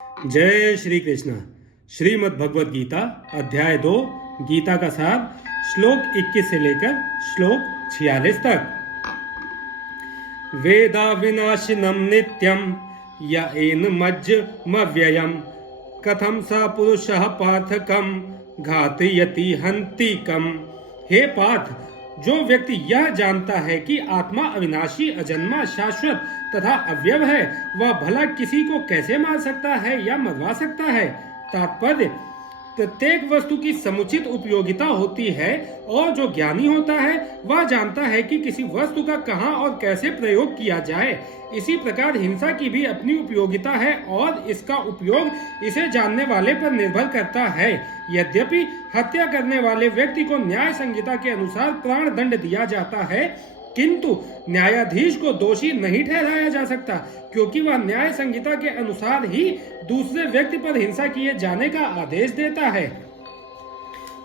जय श्री कृष्ण। श्रीमद् भगवद गीता अध्याय 2 गीता का सार श्लोक 21 से लेकर श्लोक 46 तक। वेदा विनाशिनम नित्यम य एनमज्जमव्ययम् कथम स पुरुषः पार्थकम घातयति हन्तिकम्। हे पार्थ, जो व्यक्ति यह जानता है कि आत्मा अविनाशी, अजन्मा, शाश्वत तथा अव्यव है, वह भला किसी को कैसे मार सकता है या मरवा सकता है। तात्पर्य, प्रत्येक वस्तु की समुचित उपयोगिता होती है और जो ज्ञानी होता है वह जानता है कि किसी वस्तु का कहाँ और कैसे प्रयोग किया जाए। इसी प्रकार हिंसा की भी अपनी उपयोगिता है और इसका उपयोग इसे जानने वाले पर निर्भर करता है। यद्यपि हत्या करने वाले व्यक्ति को न्याय संहिता के अनुसार प्राण दंड दिया जाता है, किंतु न्यायाधीश को दोषी नहीं ठहराया जा सकता, क्योंकि वह न्याय संहिता के अनुसार ही दूसरे व्यक्ति पर हिंसा किए जाने का आदेश देता है।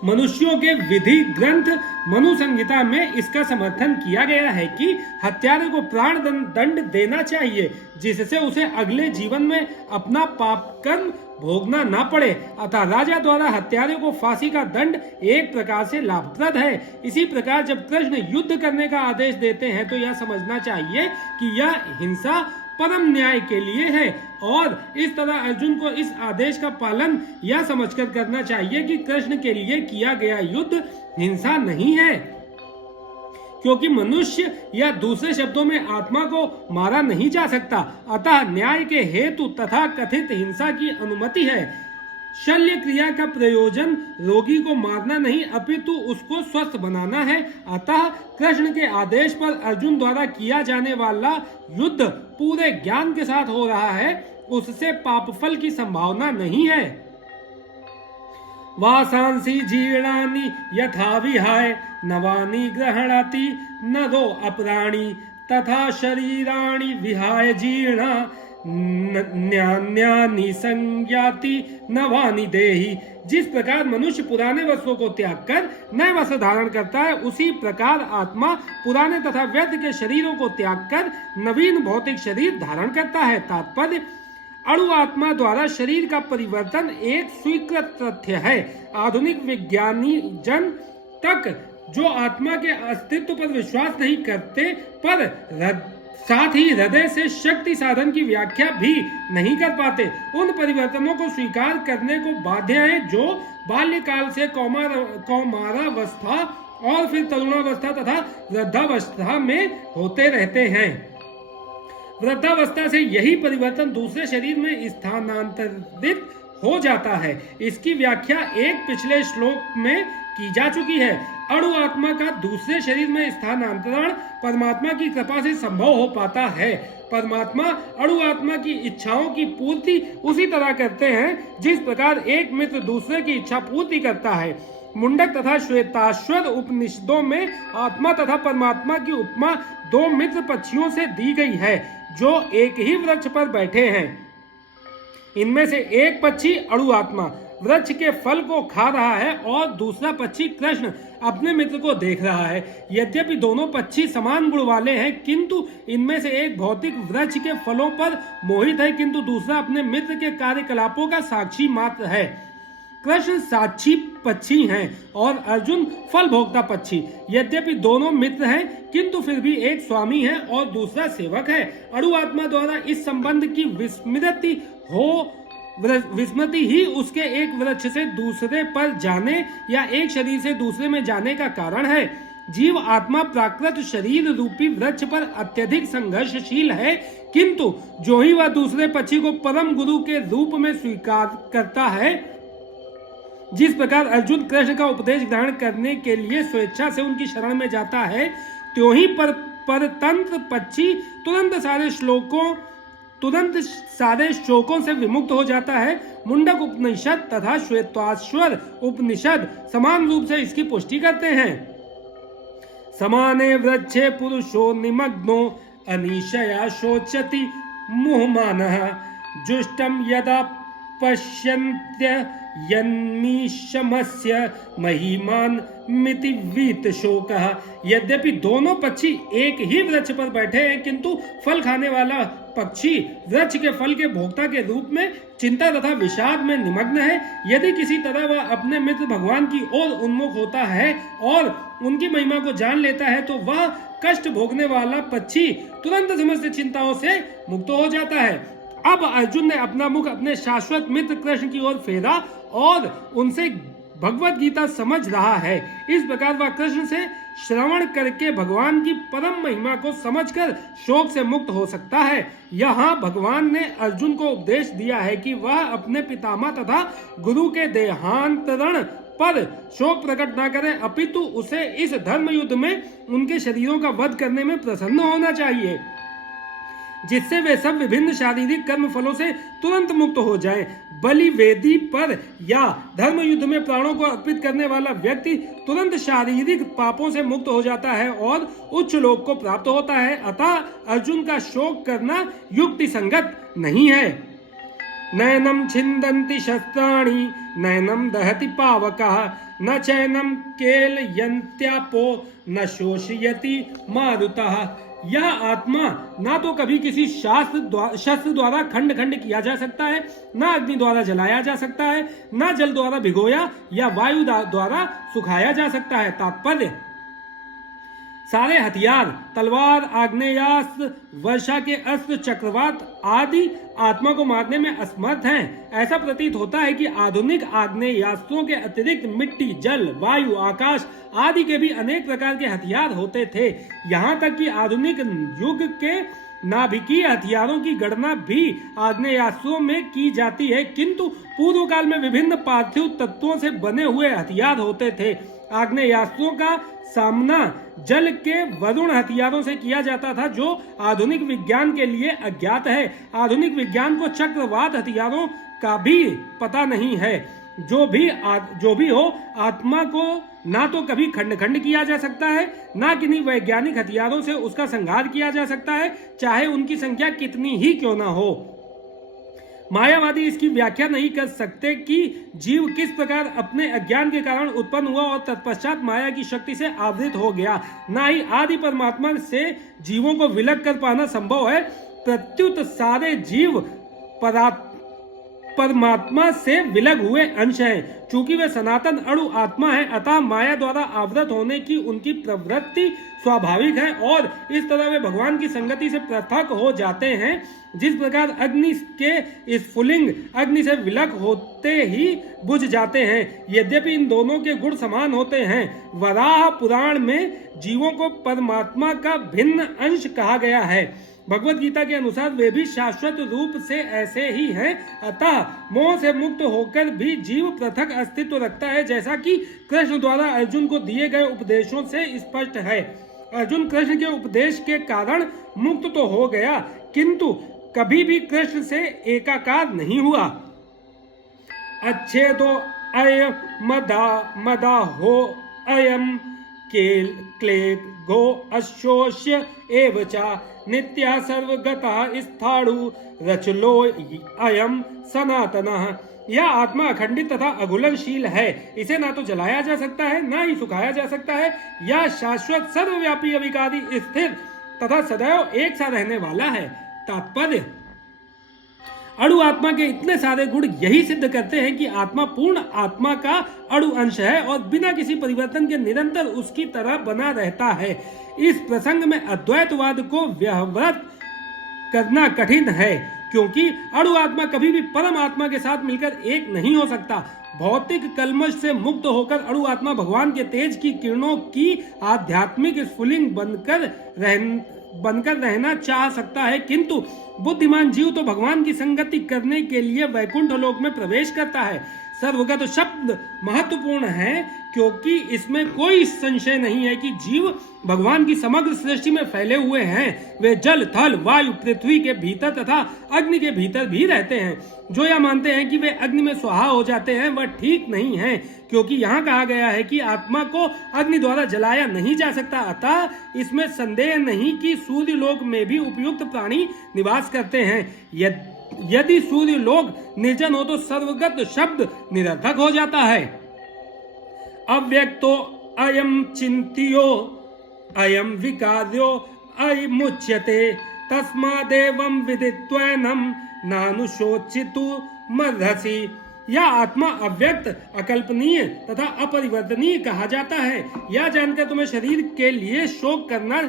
मनुष्यों के विधि ग्रंथ मनु संहिता में इसका समर्थन किया गया है कि हत्यारे को प्राण दंड देना चाहिए, जिससे उसे अगले जीवन में अपना पाप कर्म भोगना ना पड़े। अतः राजा द्वारा हत्यारे को फांसी का दंड एक प्रकार से लाभप्रद है। इसी प्रकार जब कृष्ण युद्ध करने का आदेश देते हैं तो यह समझना चाहिए कि यह हिंसा परम न्याय के लिए है, और इस तरह अर्जुन को इस आदेश का पालन यह समझकर करना चाहिए कि कृष्ण के लिए किया गया युद्ध हिंसा नहीं है, क्योंकि मनुष्य या दूसरे शब्दों में आत्मा को मारा नहीं जा सकता। अतः न्याय के हेतु तथा कथित हिंसा की अनुमति है। शल्य क्रिया का प्रयोजन रोगी को मारना नहीं अपितु उसको स्वस्थ बनाना है। अतः कृष्ण के आदेश पर अर्जुन द्वारा किया जाने वाला युद्ध पूरे ज्ञान के साथ हो रहा है, उससे पापफल की संभावना नहीं है। वासांसी जीर्णानि यथा विहाय नवानि गृह्णाति नरो अपराणि तथा शरीराणि विहाय जीर्णा न्यान्यानि संज्ञाति नवानि देहि। जिस प्रकार मनुष्य पुराने वस्त्रों को त्याग कर नए वस्त्र धारण करता है, उसी प्रकार आत्मा पुराने तथा व्यर्थ के शरीरों को त्याग कर नवीन भौतिक शरीर धारण करता है। तात्पर्य, अणु आत्मा द्वारा शरीर का परिवर्तन एक स्वीकृत तथ्य है। आधुनिक विज्ञानी जन तक जो आत्मा के अस्तित्व पर विश्वास नहीं करते, पर साथ ही हृदय से शक्ति साधन की व्याख्या भी नहीं कर पाते, उन परिवर्तनों को स्वीकार करने को बाध्य हैं जो बाल्यकाल से कौमारावस्था और फिर तरुणावस्था तथा वृद्धावस्था में होते रहते हैं। वृद्धावस्था से यही परिवर्तन दूसरे शरीर में स्थानांतरित हो जाता है। इसकी व्याख्या एक पिछले श्लोक में की जा चुकी है। अणु आत्मा का दूसरे शरीर में स्थानांतरण परमात्मा की कृपा से संभव हो पाता है। परमात्मा अणु आत्मा की इच्छाओं की पूर्ति उसी तरह करते हैं जिस प्रकार एक मित्र दूसरे की इच्छा पूर्ति करता है। मुंडक तथा श्वेताश्वर उपनिषदों में आत्मा तथा परमात्मा की उपमा दो मित्र पक्षियों से दी गई है जो एक ही वृक्ष पर बैठे हैं। इनमें से एक पक्षी अणु आत्मा वृक्ष के फल को खा रहा है और दूसरा पक्षी कृष्ण अपने मित्र को देख रहा है। यद्यपि दोनों पक्षी समान गुण वाले हैं, किंतु इनमें से एक भौतिक वृक्ष के फलों पर मोहित है, किंतु दूसरा अपने मित्र के कार्यकलापों का साक्षी मात्र है। कृष्ण साक्षी पक्षी हैं और अर्जुन फल भोक्ता पक्षी। यद्यपि दोनों मित्र हैं, किंतु फिर भी एक स्वामी है और दूसरा सेवक है। अणु आत्मा द्वारा इस संबंध की विस्मृति ही उसके एक वृक्ष से दूसरे पर जाने या एक शरीर से दूसरे में जाने का कारण है। जीव आत्मा प्राकृत शरीर रूपी वृक्ष पर अत्यधिक संघर्षशील है, किंतु जो ही वह दूसरे पक्षी को परम गुरु के रूप में स्वीकार करता है, जिस प्रकार अर्जुन कृष्ण का उपदेश ग्रहण करने के लिए स्वेच्छा से उनकी शरण में जाता है, त्यों ही परतंत्र पक्षी तुरंत सारे शोकों से विमुक्त हो जाता है। मुंडक उपनिषद तथा श्वेताश्वर उपनिषद समान रूप से इसकी पुष्टि करते हैं। समाने वृक्षे पुरुषो निमग्नो अनिशया शोचति मुहमानः जुष्टम यदा पश्यन्त्य यन्मीशमस्य महिमान मिति वीत शोकः। यद्यपि दोनों पक्षी एक ही वृक्ष पर बैठे हैं, किंतु फल खाने वाला पक्षी वृक्ष के फल के भोक्ता के रूप में चिंता तथा विषाद में निमग्न है। यदि किसी तरह वह अपने मित्र भगवान की ओर उन्मुख होता है और उनकी महिमा को जान लेता है तो वह कष्ट भोगने वाला पक्षी तुरंत समस्त चिंताओं से मुक्त हो जाता है। अब अर्जुन ने अपना मुख अपने शाश्वत मित्र कृष्ण की ओर फेरा और उनसे भगवत गीता समझ रहा है। इस प्रकार वह कृष्ण से श्रवण करके भगवान की परम महिमा को समझकर शोक से मुक्त हो सकता है। यहाँ भगवान ने अर्जुन को उपदेश दिया है कि वह अपने पितामह तथा गुरु के देहांतरण पर शोक प्रकट न करे, अपितु उसे इस धर्म युद्ध में उनके शरीरों का वध करने में प्रसन्न होना चाहिए, जिससे वे सब विभिन्न शारीरिक कर्म फलों से तुरंत मुक्त हो जाएं। बलि वेदी पर या धर्म युद्ध में प्राणों को अर्पित करने वाला व्यक्ति तुरंत शारीरिक पापों से मुक्त हो जाता है और उच्च लोक को प्राप्त होता है। अतः अर्जुन का शोक करना युक्ति संगत नहीं है। नैनम छिन्दन्ति शस्त्राणि नैनम दहति पावकः न चैनम केलयन्त्यापो न शोषयति मारुतः। यह आत्मा ना तो कभी किसी शस्त्र द्वारा खंड खंड किया जा सकता है, ना अग्नि द्वारा जलाया जा सकता है, ना जल द्वारा भिगोया या वायु द्वारा सुखाया जा सकता है। तात्पर्य, सारे हथियार, तलवार, आग्नेयास्त्र, वर्षा के अस्त्र, चक्रवात आदि आत्मा को मारने में असमर्थ हैं। ऐसा प्रतीत होता है कि आधुनिक आग्नेयास्त्रों के अतिरिक्त मिट्टी, जल, वायु, आकाश आदि के भी अनेक प्रकार के हथियार होते थे। यहाँ तक कि आधुनिक युग के नाभिकीय हथियारों की गणना भी आग्नेयास्त्रों में की जाती है, किंतु पूर्व काल में विभिन्न पार्थिव तत्वों से बने हुए हथियार होते थे। आग्नेयास्त्रों का सामना जल के वरुण हथियारों से किया जाता था, जो आधुनिक विज्ञान के लिए अज्ञात है। आधुनिक विज्ञान को चक्रवात हथियारों का भी पता नहीं है। जो भी हो, आत्मा को ना तो कभी खंड खंड किया जा सकता है, ना किन्हीं वैज्ञानिक हथियारों से उसका संहार किया जा सकता है, चाहे उनकी संख्या कितनी ही क्यों ना हो। मायावादी इसकी व्याख्या नहीं कर सकते कि जीव किस प्रकार अपने अज्ञान के कारण उत्पन्न हुआ और तत्पश्चात माया की शक्ति से आवृत हो गया। ना ही आदि परमात्मा से जीवों को विलग कर पाना संभव है। प्रत्युत सारे जीव परमात्मा से विलग हुए अंश हैं। चूंकि वे सनातन अणु आत्मा है, अतः माया द्वारा आवृत होने की उनकी प्रवृत्ति स्वाभाविक है और इस तरह वे भगवान की संगति से पृथक हो जाते हैं। जिस प्रकार अग्नि के स्फुलिंग अग्नि से विलग होते ही बुझ जाते हैं। यद्यपि इन दोनों के गुण समान होते हैं। वराह पुराण में जीवों को परमात्मा का भिन्न अंश कहा गया है। भगवत गीता के अनुसार वे भी शाश्वत रूप से ऐसे ही हैं। अतः मोह से मुक्त होकर भी जीव पृथक अस्तित्व रखता है, जैसा कि कृष्ण द्वारा अर्जुन को दिए गए उपदेशों से स्पष्ट है। अर्जुन कृष्ण के उपदेश के कारण मुक्त तो हो गया, किंतु कभी भी कृष्ण से एकाकार नहीं हुआ। अच्छेदो अय मदा हो अयम क्लेगो अशोष्य एवचा नित्या सर्वगता स्थाणु रचलो अयम सनातनः। यह आत्मा अखंडित तथा अघुलनशील है। इसे ना तो जलाया जा सकता है, ना ही सुखाया जा सकता है। यह शाश्वत सर्वव्यापी अविकारी स्थिर तथा सदैव एक सा रहने वाला है। तात्पर्य, अणु आत्मा के इतने सारे गुण यही सिद्ध करते हैं कि आत्मा पूर्ण आत्मा का अणु अंश है और बिना किसी परिवर्तन के निरंतर उसकी तरह बना रहता है। इस प्रसंग में अद्वैतवाद को व्यवहार करना कठिन है, क्योंकि अणु आत्मा कभी भी परम आत्मा के साथ मिलकर एक नहीं हो सकता। भौतिक कलमश से मुक्त होकर अणु आत्मा भगवान के तेज की किरणों की आध्यात्मिक स्फुलिंग बनकर रहना चाह सकता है, किंतु बुद्धिमान जीव तो भगवान की संगति करने के लिए वैकुंठ लोक में प्रवेश करता है। सर्वगत शब्द महत्वपूर्ण है, क्योंकि इसमें कोई संशय नहीं है कि जीव भगवान की समग्र सृष्टि में फैले हुए हैं। वे जल, थल, वायु, पृथ्वी के भीतर तथा अग्नि के भीतर भी रहते हैं। जो यह मानते हैं कि वे अग्नि में स्वाहा हो जाते हैं, वह ठीक नहीं है, क्योंकि यहाँ कहा गया है कि आत्मा को अग्नि द्वारा जलाया नहीं जा सकता। अतः इसमें संदेह नहीं कि सूर्य लोक में भी उपयुक्त प्राणी निवास करते हैं। यदि सूर्य लोक निर्जन हो तो सर्वगत शब्द निरर्थक हो जाता है। अव्यक्तो अयम चिंत्यो अयम विकार्यो अयमुच्यते तस्मादेवं विदित्वैनं नानुशोचितुमर्हसि। यह आत्मा अव्यक्त, अकल्पनीय तथा अपरिवर्तनीय कहा जाता है। यह जानकर तुम्हें शरीर के लिए शोक करना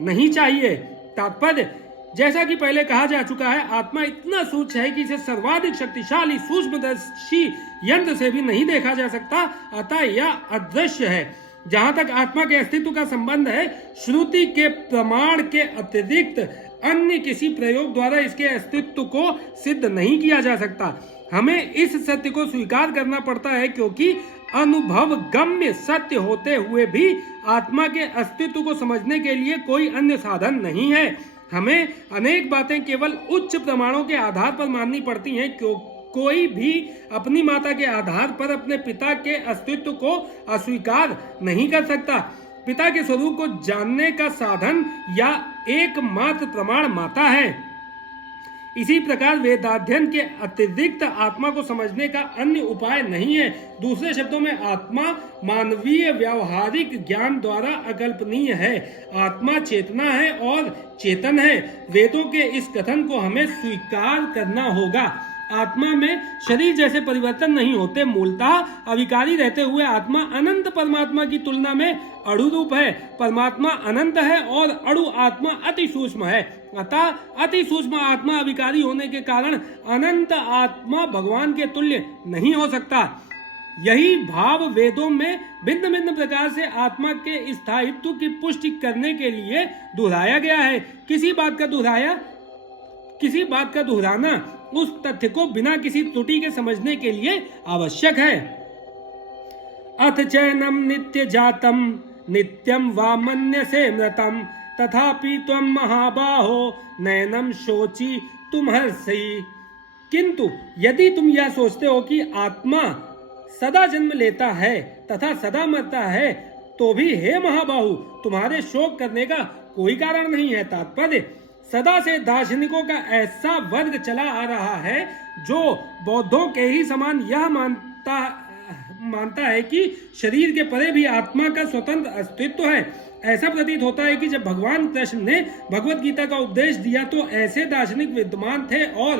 नहीं चाहिए। तात्पर्य, जैसा कि पहले कहा जा चुका है, आत्मा इतना सूक्ष्म है कि इसे सर्वाधिक शक्तिशाली सूक्ष्मदर्शी यंत्र से भी नहीं देखा जा सकता, अतः यह अदृश्य है। जहां तक आत्मा के अस्तित्व का संबंध है, श्रुति के प्रमाण के अतिरिक्त अन्य किसी प्रयोग द्वारा इसके अस्तित्व को सिद्ध नहीं किया जा सकता। हमें इस सत्य को स्वीकार करना पड़ता है, क्योंकि अनुभव गम्य सत्य होते हुए भी आत्मा के अस्तित्व को समझने के लिए कोई अन्य साधन नहीं है। हमें अनेक बातें केवल उच्च प्रमाणों के आधार पर माननी पड़ती हैं। कोई भी अपनी माता के आधार पर अपने पिता के अस्तित्व को अस्वीकार नहीं कर सकता। पिता के स्वरूप को जानने का साधन या एकमात्र प्रमाण माता है। इसी प्रकार वेदाध्ययन के अतिरिक्त आत्मा को समझने का अन्य उपाय नहीं है। दूसरे शब्दों में, आत्मा मानवीय व्यावहारिक ज्ञान द्वारा अकल्पनीय है। आत्मा चेतना है और चेतन है। वेदों के इस कथन को हमें स्वीकार करना होगा। आत्मा में शरीर जैसे परिवर्तन नहीं होते। मूलतः अविकारी रहते हुए आत्मा अनंत परमात्मा की तुलना में अणु रूप है। परमात्मा अनंत है और अणु आत्मा अति सूक्ष्म है। अतः अति सूक्ष्म आत्मा अविकारी होने के कारण अनंत आत्मा भगवान के तुल्य नहीं हो सकता। यही भाव वेदों में भिन्न भिन्न प्रकार से आत्मा के स्थायित्व की पुष्टि करने के लिए दोहराया गया है। किसी बात का दोहराना उस तथ्य को बिना किसी त्रुटि के समझने के लिए आवश्यक है। अथ चैनम नित्य जातम नित्यम वा मन्यसे मृतम तथापि त्वं महाबाहो नैनम शोची तुमहर्षि। किंतु यदि तुम यह सोचते हो कि आत्मा सदा जन्म लेता है तथा सदा मरता है, तो भी हे महाबाहु, तुम्हारे शोक करने का कोई कारण नहीं है। तात्पर्य, सदा से दार्शनिकों का ऐसा वर्ग चला आ रहा है जो बौद्धों के ही समान यह मानता है कि शरीर के परे भी आत्मा का स्वतंत्र अस्तित्व है। ऐसा प्रतीत होता है कि जब भगवान कृष्ण ने भगवत गीता का उपदेश दिया तो ऐसे दार्शनिक विद्वान थे और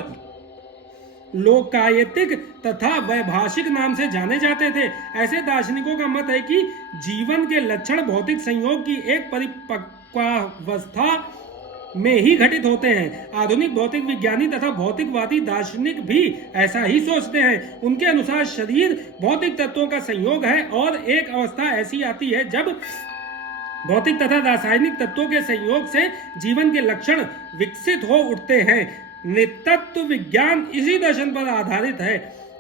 लोकायतिक तथा वैभाषिक नाम से जाने जाते थे। ऐसे दार्शनिकों का मत है कि जीवन के लक्षण भौतिक संयोग की एक परिपक्वावस्था में ही घटित होते हैं। आधुनिक भौतिक विज्ञानी तथा भौतिकवादी दार्शनिक भी ऐसा ही सोचते हैं। उनके अनुसार शरीर भौतिक तत्वों का संयोग है और एक अवस्था ऐसी आती है जब भौतिक तथा रासायनिक तत्वों के संयोग से जीवन के लक्षण विकसित हो उठते हैं। नितत्व विज्ञान इसी दर्शन पर आधारित है।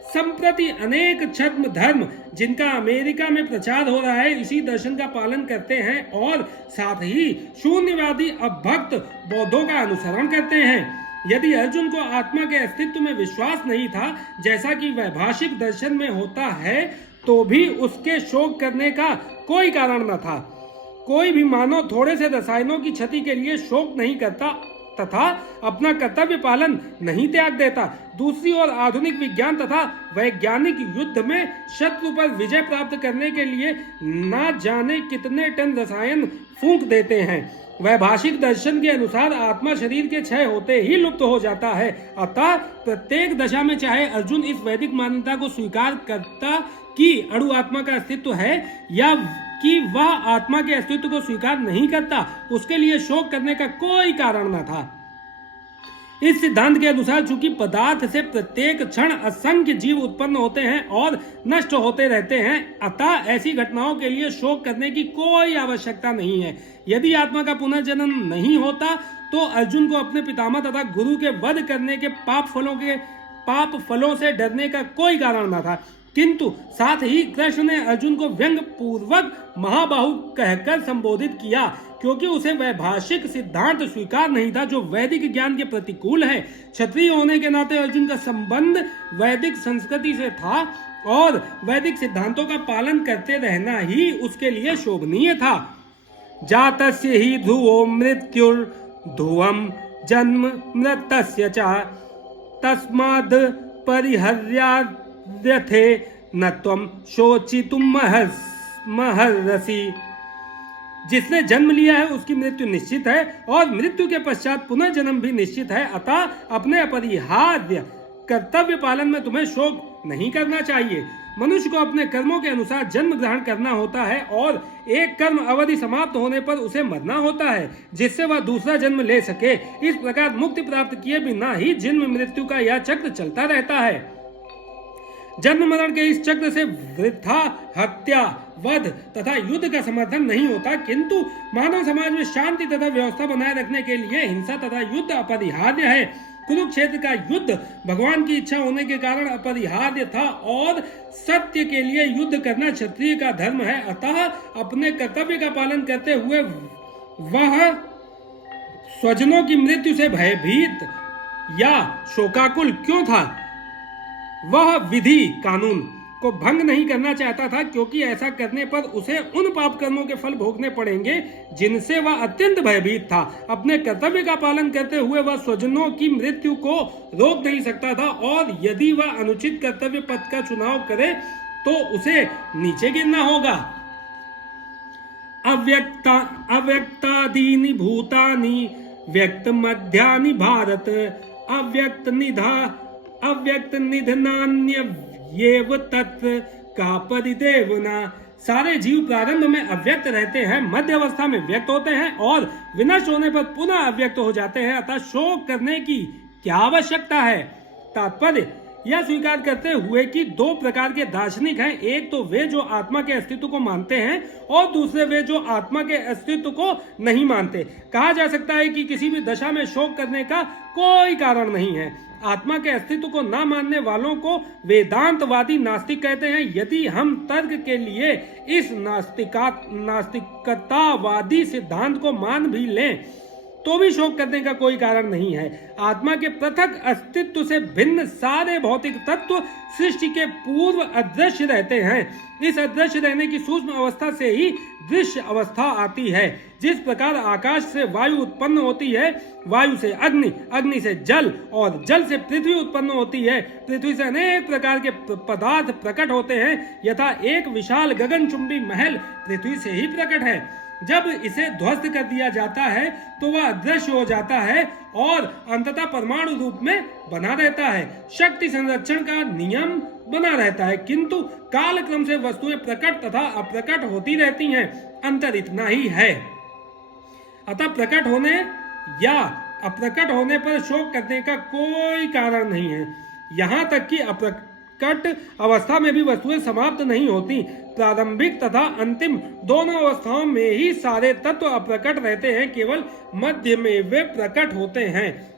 संप्रति अनेक छद्म धर्म जिनका अमेरिका में प्रचार हो रहा है, इसी दर्शन का पालन करते हैं और साथ ही शून्यवादी अभक्त बौद्धों का अनुसरण करते हैं। यदि अर्जुन को आत्मा के अस्तित्व में विश्वास नहीं था, जैसा कि वैभाषिक दर्शन में होता है, तो भी उसके शोक करने का कोई कारण न था। कोई भी मानव थोड़े से रसायनों की क्षति के लिए शोक नहीं करता तथा अपना कर्तव्य पालन नहीं त्याग देता। दूसरी ओर आधुनिक विज्ञान तथा वैज्ञानिक युद्ध में शत्रु पर विजय प्राप्त करने के लिए ना जाने कितने टन रसायन फूंक देते हैं। वैभाषिक दर्शन के अनुसार आत्मा शरीर के क्षय होते ही लुप्त हो जाता है। अतः प्रत्येक दशा में चाहे अर्जुन इस वैदिक मान्यता को स्वीकार करता कि अणु आत्मा का अस्तित्व है या कि वह आत्मा के अस्तित्व को स्वीकार नहीं करता, उसके लिए शोक करने का कोई कारण न था। इस सिद्धांत के अनुसार चूंकि पदार्थ से प्रत्येक क्षण असंख्य जीव उत्पन्न होते हैं और नष्ट होते रहते हैं, अतः ऐसी घटनाओं के लिए शोक करने की कोई आवश्यकता नहीं है। यदि आत्मा का पुनर्जन्म नहीं होता तो अर्जुन को अपने पितामह तथा गुरु के वध करने के पाप फलों से डरने का कोई कारण न था। किंतु साथ ही कृष्ण ने अर्जुन को व्यंग पूर्वक महाबाहु कहकर संबोधित किया, क्योंकि उसे वैभाषिक सिद्धांत स्वीकार नहीं था जो वैदिक ज्ञान के प्रतिकूल है। क्षत्रिय होने के नाते अर्जुन का संबंध वैदिक संस्कृति से था और वैदिक सिद्धांतों का पालन करते रहना ही उसके लिए शोभनीय था। जातस्य ही ध्रुवो मृत्युर ध्रुवम जन्म मृतस्य च तस्माद् परिहर्याद्यथे न त्वं शोचितुमर्हसि। जिसने जन्म लिया है उसकी मृत्यु निश्चित है और मृत्यु के पश्चात पुनः जन्म भी निश्चित है। अतः अपने अपरिहार्य कर्तव्य पालन में तुम्हें शोक नहीं करना चाहिए। मनुष्य को अपने कर्मों के अनुसार जन्म ग्रहण करना होता है और एक कर्म अवधि समाप्त होने पर उसे मरना होता है, जिससे वह दूसरा जन्म ले सके। इस प्रकार मुक्ति प्राप्त किए बिना ही जन्म मृत्यु का यह चक्र चलता रहता है। जन्म मरण के इस चक्र से वृथा, हत्या, वध तथा युद्ध का समर्थन नहीं होता, किंतु मानव समाज में शांति तथा व्यवस्था बनाए रखने के लिए हिंसा तथा युद्ध अपरिहार्य है। कुरुक्षेत्र का युद्ध भगवान की इच्छा होने के कारण अपरिहार्य था और सत्य के लिए युद्ध करना क्षत्रिय का धर्म है। अतः अपने कर्तव्य का पालन करते हुए वह स्वजनों की मृत्यु से भयभीत या शोकाकुल क्यों था? वह विधि कानून को भंग नहीं करना चाहता था, क्योंकि ऐसा करने पर उसे उन पाप कर्मों के फल भोगने पड़ेंगे जिनसे वह अत्यंत भयभीत था। अपने कर्तव्य का पालन करते हुए वह स्वजनों की मृत्यु को रोक नहीं सकता था और यदि वह अनुचित कर्तव्य पथ का चुनाव करे तो उसे नीचे गिरना होगा। अव्यक्तादीनि भूतानि व्यक्त मध्यानि भारत अव्यक्त निधनान्यव्येव तत् का परिदेवना। सारे जीव प्रारंभ में अव्यक्त रहते हैं, मध्य अवस्था में व्यक्त होते हैं और विनष्ट होने पर पुनः अव्यक्त हो जाते हैं। अतः शोक करने की क्या आवश्यकता है? तात्पर्य यह स्वीकार करते हुए कि दो प्रकार के दार्शनिक हैं, एक तो वे जो आत्मा के अस्तित्व को मानते हैं और दूसरे वे जो आत्मा के अस्तित्व को नहीं मानते। कहा जा सकता है कि किसी भी दशा में शोक करने का कोई कारण नहीं है। आत्मा के अस्तित्व को न मानने वालों को वेदांतवादी नास्तिक कहते हैं। यदि हम तर्क के लिए इस नास्तिकतावादी सिद्धांत को मान भी लें तो भी शोक करने का कोई कारण नहीं है। आत्मा के पृथक अस्तित्व से भिन्न सारे भौतिक तत्व सृष्टि के पूर्व अदृश्य रहते हैं। इस अदृश्य रहने की सूक्ष्म अवस्था से ही दृश्य अवस्था आती है। जिस प्रकार आकाश से वायु उत्पन्न होती है, वायु से अग्नि, अग्नि से जल और जल से पृथ्वी उत्पन्न होती है, पृथ्वी से अनेक प्रकार के पदार्थ प्रकट होते हैं, यथा एक विशाल गगनचुंबी महल पृथ्वी से ही प्रकट है। जब इसे ध्वस्त कर दिया जाता है तो वह अदृश्य हो जाता है और अंततः परमाणु रूप में बना रहता है। शक्ति संरक्षण का नियम बना रहता है, किंतु काल क्रम से वस्तुएं प्रकट तथा अप्रकट होती रहती हैं। अंतर इतना ही है। अतः प्रकट होने या अप्रकट होने पर शोक करने का कोई कारण नहीं है। यहाँ तक कि अप्रकट अवस्था में भी वस्तुएं समाप्त नहीं होती। प्रारंभिक तथा अंतिम दोनों अवस्थाओं में ही सारे तत्व अप्रकट रहते हैं, केवल मध्य में वे प्रकट होते हैं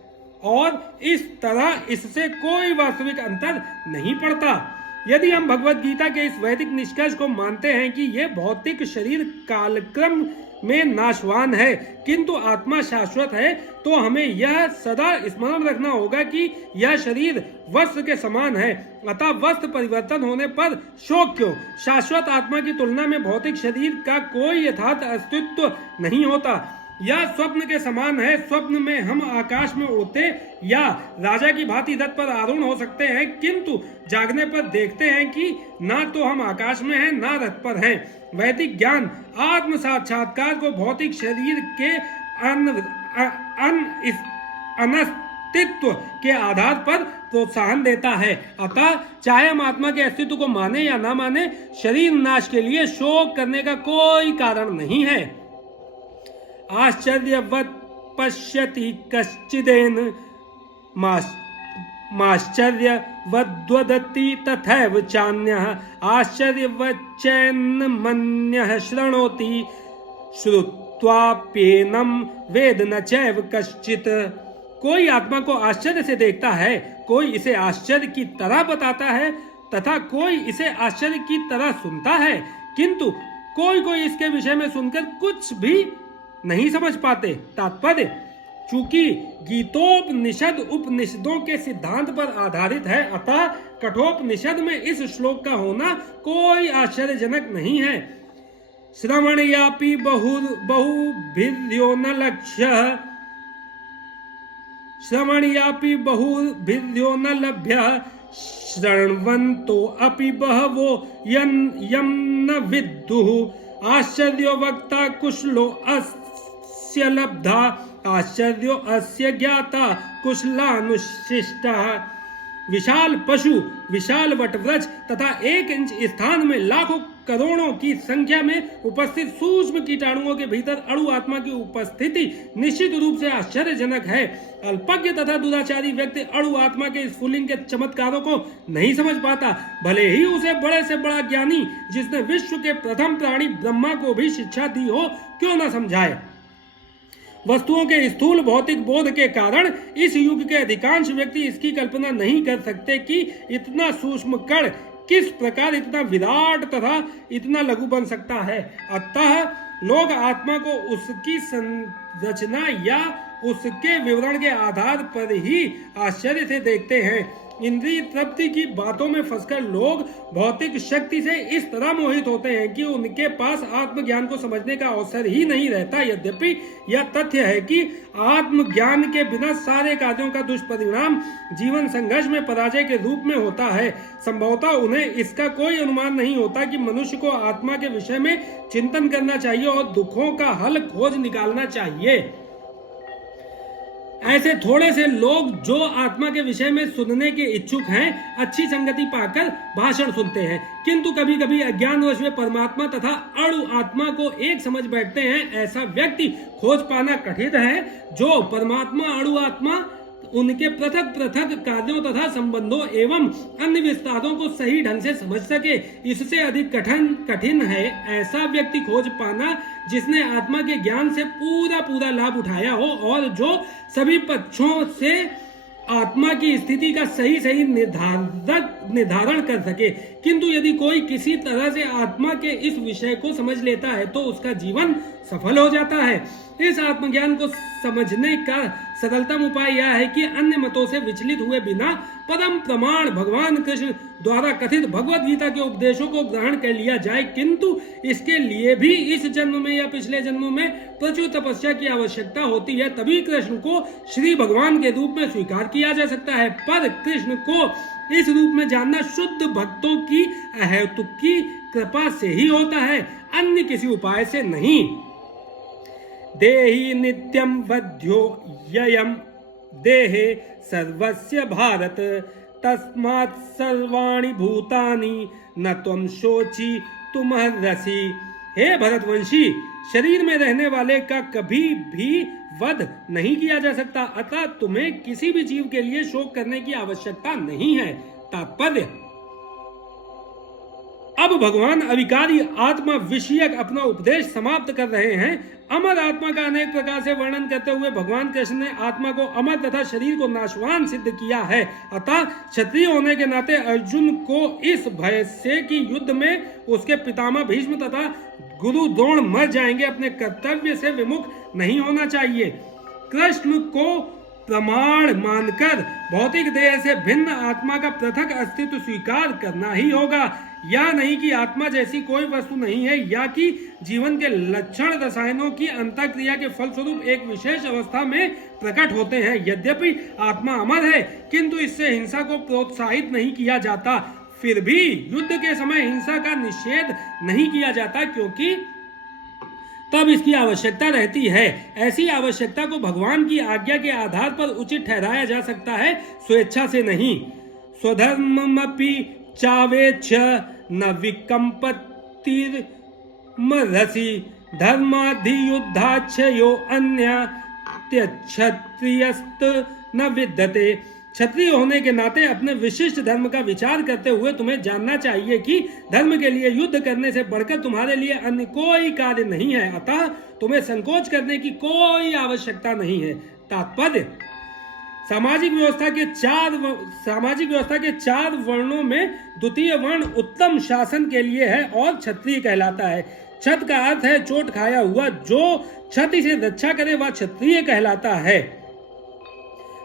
और इस तरह इससे कोई वास्तविक अंतर नहीं पड़ता। यदि हम भगवत गीता के इस वैदिक निष्कर्ष को मानते हैं कि यह भौतिक शरीर कालक्रम में नाशवान है किंतु आत्मा शाश्वत है, तो हमें यह सदा स्मरण रखना होगा कि यह शरीर वस्त्र के समान है। अतः वस्त्र परिवर्तन होने पर शोक क्यों? शाश्वत आत्मा की तुलना में भौतिक शरीर का कोई यथार्थ अस्तित्व नहीं होता। यह स्वप्न के समान है। स्वप्न में हम आकाश में उड़ते या राजा की भांति रथ पर आरूढ़ हो सकते हैं, किंतु जागने पर देखते हैं कि ना तो हम आकाश में हैं ना रथ पर हैं। वैदिक ज्ञान आत्म साक्षात्कार को भौतिक शरीर के अनस्तित्व के आधार पर प्रोत्साहन देता है। अतः चाहे हम आत्मा के अस्तित्व को माने या ना माने, शरीर नाश के लिए शोक करने का कोई कारण नहीं है। आश्चर्यवत् पश्यति कश्चिदेन माश्चर्यवद्वदति तथैव चान्यः आश्चर्यवच्चैन्मन्यः शृणोति श्रुत्वाप्येनं वेद न चैव कश्चित्। कोई आत्मा को आश्चर्य से देखता है, कोई इसे आश्चर्य की तरह बताता है तथा कोई इसे आश्चर्य की तरह सुनता है, किंतु कोई इसके विषय में सुनकर कुछ भी नहीं समझ पाते। तात्पर्य, चूंकि गीतोपनिषद उपनिषदों के सिद्धांत पर आधारित है, अतः कठोपनिषद में इस श्लोक का होना कोई आश्चर्यजनक नहीं है। श्रवणयापि बहुभिर्यो न लक्ष्यः श्रवणयापि बहुभिर्यो न लभ्यः शृण्वन्तो अपि बहवो यं न विद्युः आश्चर्यो वक्ता कुशलो अस्य लब्धा आश्चर्यो अस्य ज्ञाता कुशलानुशिष्टः। विशाल पशु, विशाल वटवृक्ष तथा 1 इंच स्थान में लाखों करोड़ों की संख्या में उपस्थित सूक्ष्म कीटाणुओं के भीतर अणु आत्मा की उपस्थिति निश्चित रूप से आश्चर्यजनक है। अल्पज्ञ तथा दुराचारी व्यक्ति अणु आत्मा के स्फुलिंग के चमत्कारों को नहीं समझ पाता, भले ही उसे बड़े से बड़ा ज्ञानी जिसने विश्व के प्रथम प्राणी ब्रह्मा को भी शिक्षा दी हो क्यों न समझाए। वस्तुओं के स्थूल भौतिक बोध के कारण इस युग के अधिकांश व्यक्ति इसकी कल्पना नहीं कर सकते कि इतना सूक्ष्म कण किस प्रकार इतना विराट तथा इतना लघु बन सकता है। अतः लोग आत्मा को उसकी संरचना या उसके विवरण के आधार पर ही आश्चर्य से देखते हैं। इंद्रिय तृप्ति की बातों में फंसकर लोग भौतिक शक्ति से इस तरह मोहित होते हैं कि उनके पास आत्मज्ञान को समझने का अवसर ही नहीं रहता। यद्यपि यह तथ्य है कि आत्मज्ञान के बिना सारे कार्यों का दुष्परिणाम जीवन संघर्ष में पराजय के रूप में होता है। संभवतः उन्हें इसका कोई अनुमान नहीं होता कि मनुष्य को आत्मा के विषय में चिंतन करना चाहिए और दुखों का हल खोज निकालना चाहिए। ऐसे थोड़े से लोग जो आत्मा के विषय में सुनने के इच्छुक हैं, अच्छी संगति पाकर भाषण सुनते हैं, किंतु कभी कभी अज्ञानवश वे परमात्मा तथा अणु आत्मा को एक समझ बैठते हैं। ऐसा व्यक्ति खोज पाना कठिन है जो परमात्मा अणु आत्मा उनके पृथक पृथक कार्यों तथा संबंधों एवं अन्य विस्तारों को सही ढंग से समझ सके। इससे अधिक कठिन है ऐसा व्यक्ति खोज पाना जिसने आत्मा के ज्ञान से पूरा लाभ उठाया हो और जो सभी पक्षों से आत्मा की स्थिति का सही निर्धारण कर सके। किंतु यदि कोई किसी तरह से आत्मा के इस विषय को समझ लेता है तो उसका जीवन सफल हो जाता है। इस आत्मज्ञान को समझने का सरलतम उपाय यह है कि अन्य मतों से विचलित हुए बिना परम प्रमाण भगवान कृष्ण द्वारा कथित भगवत गीता के उपदेशों को ग्रहण कर लिया जाए। किंतु इसके लिए भी इस जन्म में या पिछले जन्मों में प्रचुर तपस्या की आवश्यकता होती है, तभी कृष्ण को श्री भगवान के रूप में स्वीकार किया जा सकता है। पर कृष्ण को इस रूप में जानना शुद्ध भक्तों की अहेतुक की कृपा से ही होता है, अन्य किसी उपाय से नहीं। देहि नित्यं वध्यो ययं देहे सर्वस्य भारत तस्मात् सर्वाणि भूतानि न त्वं शोचि तुमहर्षि। हे भरतवंशी, शरीर में रहने वाले का कभी भी वध नहीं किया जा सकता, अतः तुम्हें किसी भी जीव के लिए शोक करने की आवश्यकता नहीं है। तात्पर्य, अब भगवान अविकारी आत्मा विषयक अपना उपदेश समाप्त कर रहे हैं। अमर आत्मा का अनेक प्रकार से वर्णन करते हुए भगवान कृष्ण ने आत्मा को अमर तथा शरीर को नाशवान सिद्ध किया है। अतः क्षत्रिय होने के नाते अर्जुन को इस भय से कि युद्ध में उसके पितामह भीष्म तथा गुरु द्रोण मर जाएंगे, अपने कर्तव्य से विमुख नहीं होना चाहिए। कृष्ण को प्रमाण मानकर भौतिक देह से भिन्न आत्मा का पृथक अस्तित्व स्वीकार करना ही होगा। या नहीं कि आत्मा जैसी कोई वस्तु नहीं है, या कि जीवन के लक्षण रसायनों की अंतःक्रिया के फलस्वरूप एक विशेष अवस्था में प्रकट होते हैं। यद्यपि आत्मा अमर है, किंतु इससे हिंसा को प्रोत्साहित नहीं किया जाता। फिर भी युद्ध के समय हिंसा का निषेध नहीं किया जाता, क्योंकि तब इसकी आवश्यकता रहती है। ऐसी आवश्यकता को भगवान की आज्ञा के आधार पर उचित ठहराया जा सकता है, स्वेच्छा से नहीं। स्वधर्ममपि चावेच्छ न विकम्पतिर्मर्हसि धर्माधियुद्धाच्छयो अन्यत्यक्षत्रियस्त न विद्यते। क्षत्रिय होने के नाते अपने विशिष्ट धर्म का विचार करते हुए तुम्हें जानना चाहिए कि धर्म के लिए युद्ध करने से बढ़कर तुम्हारे लिए अन्य कोई कार्य नहीं है, अतः तुम्हें संकोच करने की कोई आवश्यकता नहीं है। तात्पर्य, सामाजिक व्यवस्था के चार वर्णों में द्वितीय वर्ण उत्तम शासन के लिए है और क्षत्रिय कहलाता है। छत का अर्थ है चोट खाया हुआ, जो क्षति से रक्षा करे वह क्षत्रिय कहलाता है।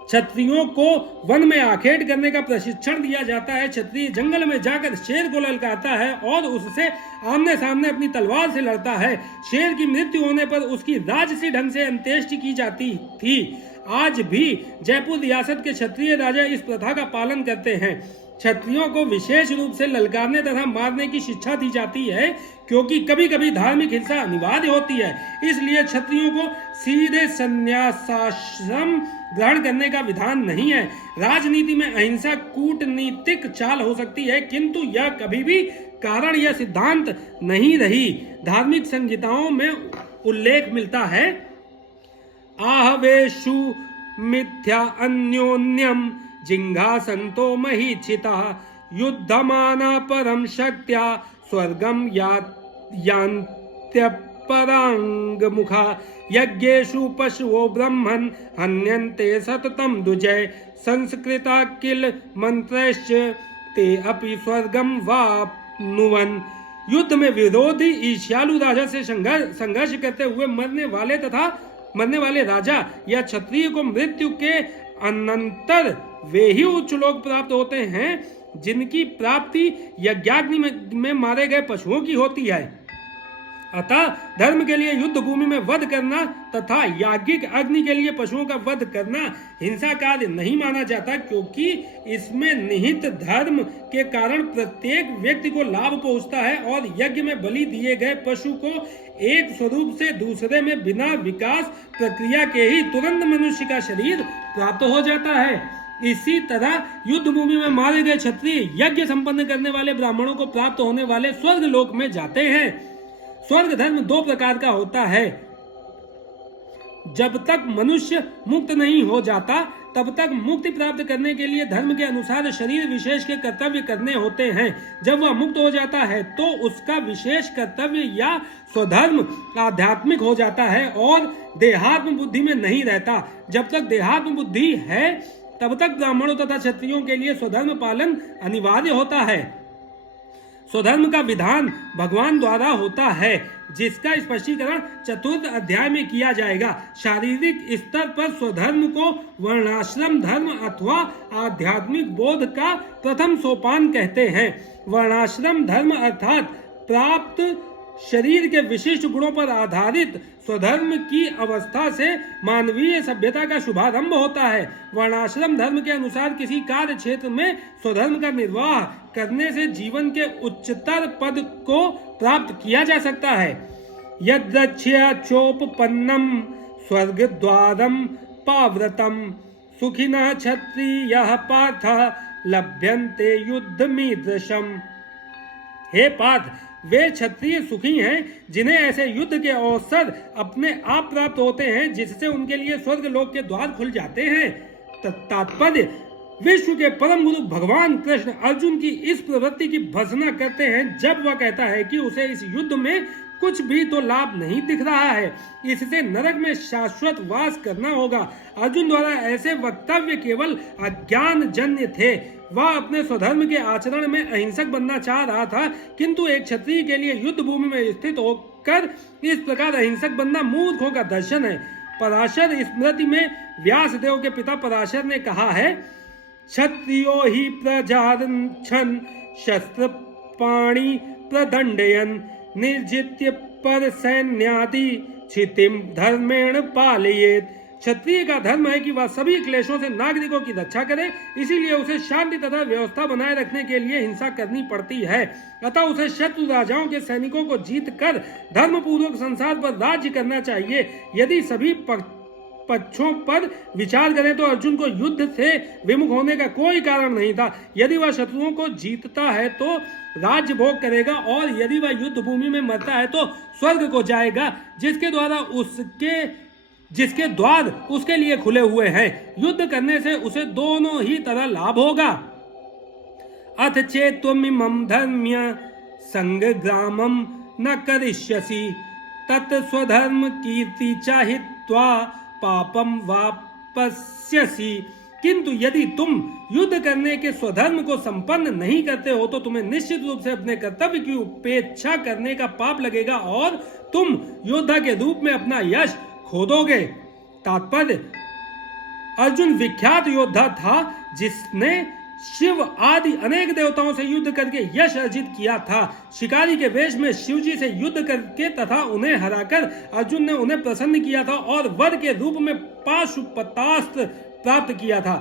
क्षत्रियों को वन में आखेट करने का प्रशिक्षण दिया जाता है। क्षत्रिय जंगल में जाकर शेर को ललकारता है और उससे आमने सामने अपनी तलवार से लड़ता है। शेर की मृत्यु होने पर उसकी राजसी ढंग से अंत्येष्टि की जाती थी। आज भी जयपुर रियासत के क्षत्रिय राजा इस प्रथा का पालन करते हैं। क्षत्रियों को विशेष रूप से ललकारने तथा मारने की शिक्षा दी जाती है, क्योंकि कभी कभी धार्मिक हिंसा अनिवार्य होती है। इसलिए क्षत्रियों को सीधे संन्यासाश्रम ग्रहण करने का विधान नहीं है। राजनीति में अहिंसा कूटनीतिक चाल हो सकती है, किंतु यह कभी भी कारण या सिद्धांत नहीं रही। धार्मिक संहिताओं में उल्लेख मिलता है, आहवेशु मिथ्या अन्योन्यम जिंघासंतो महीचिता युद्धमाना परम शक्त्या स्वर्गम यान्त्यपरांगमुखा यज्ञेषु पशवो ब्रह्मन् हन्यन्ते सततम दुजय संस्कृता किल मंत्रश्च ते अपि स्वर्गम वाप्नुवन्। युद्ध में विरोधी ईर्ष्यालु राजा से संघर्ष करते हुए मरने वाले राजा या क्षत्रिय को मृत्यु के अनंतर वे ही उच्च लोक प्राप्त होते हैं जिनकी प्राप्ति यज्ञाग्नि में मारे गए पशुओं की होती है। अतः धर्म के लिए युद्ध भूमि में वध करना तथा याज्ञिक अग्नि के लिए पशुओं का वध करना हिंसा कार्य नहीं माना जाता, क्योंकि इसमें निहित धर्म के कारण प्रत्येक व्यक्ति को लाभ पहुंचता है और यज्ञ में बलि दिए गए पशु को एक स्वरूप से दूसरे में बिना विकास प्रक्रिया के ही तुरंत मनुष्य का शरीर प्राप्त हो जाता है। इसी तरह युद्ध भूमि में मारे गए क्षत्रिय यज्ञ संपन्न करने वाले ब्राह्मणों को प्राप्त होने वाले स्वर्ग लोक में जाते हैं। स्वर्ग धर्म दो प्रकार का होता है। जब तक मनुष्य मुक्त नहीं हो जाता तब तक मुक्ति प्राप्त करने के लिए धर्म के अनुसार शरीर विशेष के कर्तव्य करने होते हैं। जब वह मुक्त हो जाता है तो उसका विशेष कर्तव्य या स्वधर्म आध्यात्मिक हो जाता है और देहात्म बुद्धि में नहीं रहता। जब तक देहात्म बुद्धि है तब तक ब्राह्मणों तथा क्षत्रियों के लिए स्वधर्म पालन अनिवार्य होता है। स्वधर्म का विधान भगवान द्वारा होता है, जिसका स्पष्टीकरण चतुर्थ अध्याय में किया जाएगा। शारीरिक स्तर पर स्वधर्म को वर्णाश्रम धर्म अथवा आध्यात्मिक बोध का प्रथम सोपान कहते हैं। वर्णाश्रम धर्म अर्थात प्राप्त शरीर के विशिष्ट गुणों पर आधारित स्वधर्म की अवस्था से मानवीय सभ्यता का शुभारंभ होता है। वर्णाश्रम धर्म के अनुसार किसी कार्य क्षेत्र में स्वधर्म का निर्वाह करने से जीवन के उच्चतर पद को प्राप्त किया जा सकता है। यद्रक्ष्या चोपपन्नम स्वर्ग द्वारम पाव्रतम सुखिनः क्षत्रियः पार्थ लभ्यन्ते युद्धमीदृशम्। हे पार्थ, वे क्षत्रिय सुखी हैं जिन्हें ऐसे युद्ध के अवसर अपने आप प्राप्त होते हैं जिससे उनके लिए स्वर्ग लोक के द्वार खुल जाते हैं। तात्पर्य, विश्व के परम गुरु भगवान कृष्ण अर्जुन की इस प्रवृत्ति की भर्त्सना करते हैं जब वह कहता है कि उसे इस युद्ध में कुछ भी तो लाभ नहीं दिख रहा है, इससे नरक में शाश्वत वास करना होगा। अर्जुन द्वारा ऐसे वक्तव्य केवल अज्ञान जन्य थे। वह अपने स्वधर्म के आचरण में अहिंसक बनना चाह रहा था, किंतु एक क्षत्रिय के लिए युद्ध भूमि में स्थित होकर इस प्रकार अहिंसक बनना मूर्खों का दर्शन है। पराशर स्मृति में व्यास देव के पिता पराशर ने कहा है, क्षत्रियो ही प्रजारक्षन् शस्त्र पाणि प्रदंडयन् निर्जित्य पर सैन्यादि क्षितिम धर्मेण पालयेत्। क्षत्रिय का धर्म है कि वह सभी क्लेशों से नागरिकों की रक्षा करे, इसीलिए उसे शांति तथा व्यवस्था बनाए रखने के लिए हिंसा करनी पड़ती है। अतः उसे शत्रु राजाओं के सैनिकों को जीत कर धर्म पूर्वक संसार पर राज्य करना चाहिए। यदि सभी पक्षों पर विचार करें तो अर्जुन को युद्ध से विमुख होने का कोई कारण नहीं था। यदि वह शत्रुओं को जीतता है तो राज्य भोग करेगा और यदि वह युद्ध भूमि में मरता है तो स्वर्ग को जाएगा, जिसके द्वार उसके लिए खुले हुए हैं। युद्ध करने से उसे दोनों ही तरह लाभ होगा। अथ चेत्त्वमिमं धर्म्य संग्रामं न करिष्यसि तत् स्वधर्म कीर्ति चाहित्वा पापम वापस्यसि। किंतु यदि तुम युद्ध करने के स्वधर्म को संपन्न नहीं करते हो तो तुम्हें निश्चित रूप से अपने कर्तव्य की उपेक्षा करने का पाप लगेगा और तुम योद्धा के रूप में अपना यश खो दोगे। तात्पर्य, अर्जुन विख्यात योद्धा था जिसने शिव आदि अनेक देवताओं से युद्ध करके यश अर्जित किया था। शिकारी के वेश में शिवजी से युद्ध करके तथा उन्हें हराकर अर्जुन ने उन्हें प्रसन्न किया था और वर के रूप में पाशुपतास्त्र प्राप्त किया था।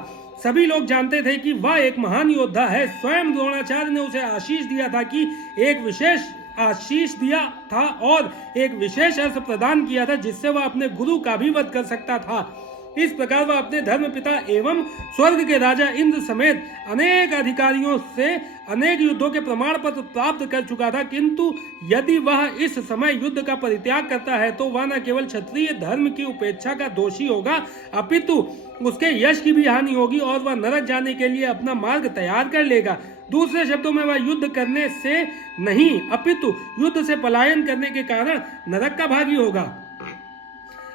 सभी लोग जानते थे कि वह एक महान योद्धा है। स्वयं द्रोणाचार्य ने उसे आशीष दिया था कि एक विशेष आशीष दिया था और एक विशेष अस्त्र प्रदान किया था जिससे वह अपने गुरु का भी वध कर सकता था। इस प्रकार वह अपने धर्म पिता एवं स्वर्ग के राजा इंद्र समेत अनेक अधिकारियों से अनेक युद्धों के प्रमाण पत्र प्राप्त कर चुका था, किंतु यदि वह इस समय युद्ध का परित्याग करता है तो वह न केवल क्षत्रिय धर्म की उपेक्षा का दोषी होगा अपितु उसके यश की भी हानि होगी और वह नरक जाने के लिए अपना मार्ग तैयार कर लेगा। दूसरे शब्दों में वह युद्ध करने से नहीं अपितु युद्ध से पलायन करने के कारण नरक का भागी होगा।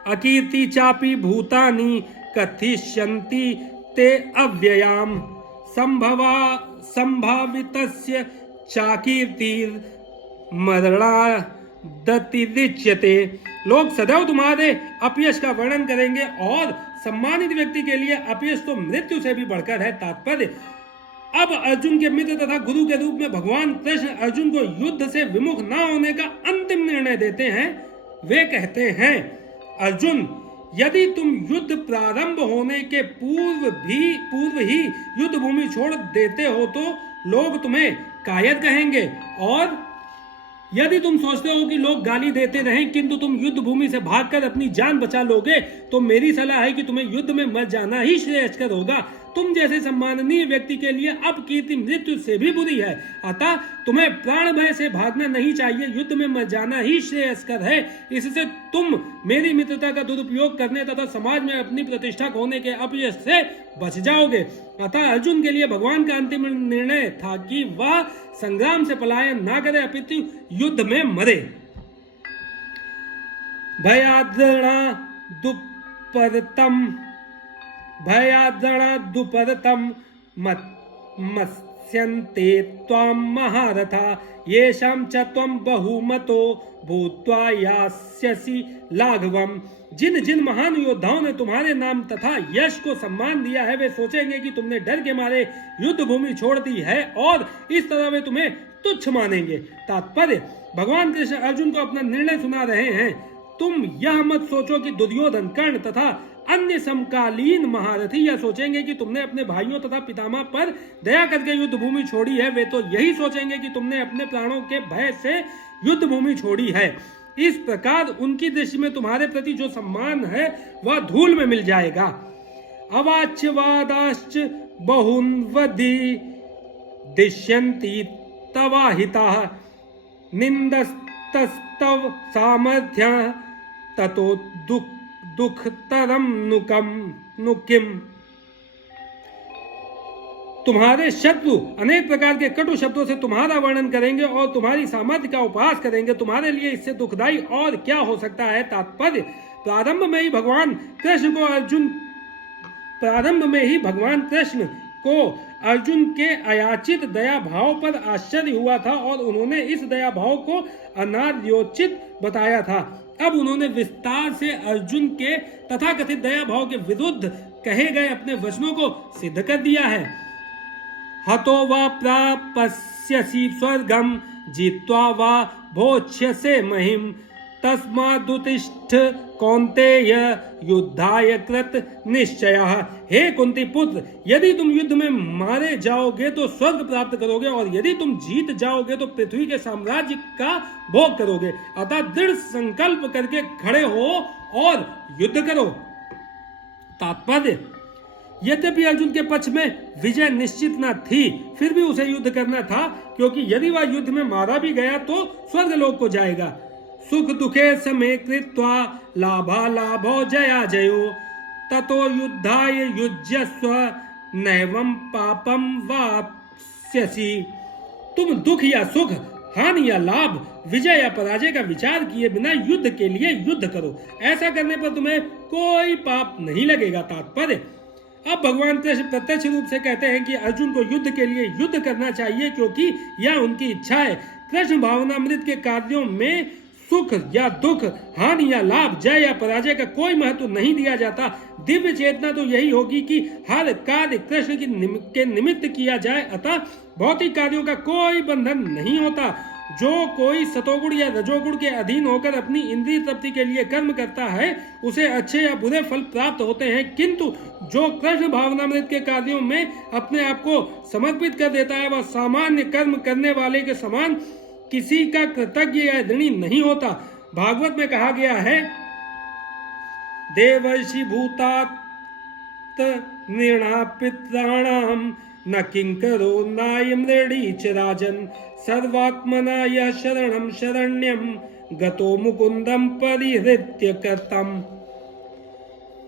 अकीर्ति चापि भूतानि कथिष्यन्ति ते अव्ययाम संभावितस्य चाकीर्तिर् मरणादतिरिच्यते। लोग सदैव तुम्हारे अपयश का वर्णन करेंगे और सम्मानित व्यक्ति के लिए अपयश तो मृत्यु से भी बढ़कर है। तात्पर्य, अब अर्जुन के मित्र तथा गुरु के रूप में भगवान कृष्ण अर्जुन को युद्ध से विमुख न होने का अंतिम निर्णय देते हैं। वे कहते हैं, अर्जुन, यदि तुम युद्ध प्रारंभ होने के पूर्व ही युद्ध भूमि छोड़ देते हो तो लोग तुम्हें कायर कहेंगे, और यदि तुम सोचते हो कि लोग गाली देते रहें किंतु तुम युद्ध भूमि से भागकर अपनी जान बचा लोगे, तो मेरी सलाह है कि तुम्हें युद्ध में मर जाना ही श्रेयस्कर होगा। तुम जैसे सम्माननीय व्यक्ति के लिए अपकीर्ति मृत्यु से भी बुरी है, अतः तुम्हें प्राण भय से भागना नहीं चाहिए, युद्ध में मर जाना ही श्रेयस्कर है। इससे तुम मेरी मित्रता का दुरुपयोग करने तथा समाज में अपनी प्रतिष्ठा खोने के अपयश से बच जाओगे। अतः अर्जुन के लिए भगवान का अंतिम निर्णय था कि वह संग्राम से पलायन ना करे अपितु युद्ध में मरे। भयाद्रणा दुपरतम मत्स्यन्ते त्वां महारथा येषां च त्वं बहुमतो भूत्वा यास्यसि लाघवम्। जिन जिन महान योद्धाओं ने तुम्हारे नाम तथा यश को सम्मान दिया है वे सोचेंगे कि तुमने डर के मारे युद्ध भूमि छोड़ दी है और इस तरह वे तुम्हें तुच्छ मानेंगे। तात्पर्य, भगवान कृष्ण अर्जुन को अपना निर्णय सुना रहे हैं। तुम यह मत सोचो कि दुर्योधन, कर्ण तथा अन्य समकालीन महारथी यह सोचेंगे कि तुमने अपने भाइयों तथा पितामह पर दया करके युद्ध भूमि छोड़ी है। वे तो यही सोचेंगे कि तुमने अपने प्राणों के भय से युद्ध भूमि छोड़ी है। इस प्रकार उनकी दृष्टि में तुम्हारे प्रति जो सम्मान है वह धूल में मिल जाएगा। अवाच्यवादाश्च बहुन्वधि दिश्यन्ति तवाहिताः निन्दस्तस्तव सामर्थ्य ततो दुःखतरं नुकिम। तुम्हारे शत्रु अनेक प्रकार के कटु शब्दों से तुम्हारा वर्णन करेंगे और तुम्हारी सामर्थ्य का उपहास करेंगे। तुम्हारे लिए इससे दुखदाई और क्या हो सकता है। तात्पर्य, प्रारंभ में ही भगवान कृष्ण को अर्जुन के अयाचित दया भाव पर आश्चर्य हुआ था और उन्होंने इस दया भाव को अनार्योचित बताया था। अब उन्होंने विस्तार से अर्जुन के तथाकथित दया भाव के विरुद्ध कहे गए अपने वचनों को सिद्ध कर दिया है। हतो वा प्राप्स्यसि स्वर्गं जित्वा वा भोक्ष्यसे महिम तस्मादुत्तिष्ठ कौन्तेय युद्धाय कृत निश्चयः। हे कुंती पुत्र, यदि तुम युद्ध में मारे जाओगे तो स्वर्ग प्राप्त करोगे और यदि तुम जीत जाओगे तो पृथ्वी के साम्राज्य का भोग करोगे। अतः दृढ़ संकल्प करके खड़े हो और युद्ध करो। तात्पर्य, यद्यपि अर्जुन के पक्ष में विजय निश्चित न थी, फिर भी उसे युद्ध करना था, क्योंकि यदि वह युद्ध में मारा भी गया तो स्वर्गलोक को जाएगा। सुख दुखे समे कृत्वा लाभालाभो जया जयो ततो युद्धाय युज्यस्व नैवं पापम वाप्स्यसि। तुम दुख या सुख, हानि या लाभ, विजय या पराजय का विचार किए बिना युद्ध के लिए युद्ध करो। ऐसा करने पर तुम्हें कोई पाप नहीं लगेगा। तात्पर्य, अब भगवान कृष्ण प्रत्यक्ष रूप से कहते हैं कि अर्जुन को युद्ध के लिए युद्ध करना चाहिए, क्योंकि यह उनकी इच्छा है। कृष्ण भावनामृत के कार्यों में सुख या दुख, हानि या लाभ, जय या पराजय का कोई महत्व नहीं दिया जाता। दिव्य चेतना तो यही होगी कि हर कार्य कृष्ण के निमित्त किया जाए, अतः भौतिक कार्यों का कोई बंधन नहीं होता जो कोई सतोगुण या रजोगुण के अधीन होकर अपनी इंद्रिय तृप्ति के लिए कर्म करता है उसे अच्छे या बुरे फल प्राप्त होते हैं, किंतु जो कृष्ण भावनामृत के कार्यों में अपने आप को समर्पित कर देता है वह सामान्य कर्म करने वाले के समान किसी का कृतज्ञ या ऋणी नहीं होता। भागवत में कहा गया है, देवर्षि भूतात नृणापित्राणाम न किंकरो नायमृणी च राजन सर्वात्मना यः शरणं शरण्यं गतो मुकुंदम परिहृत्य कर्तम।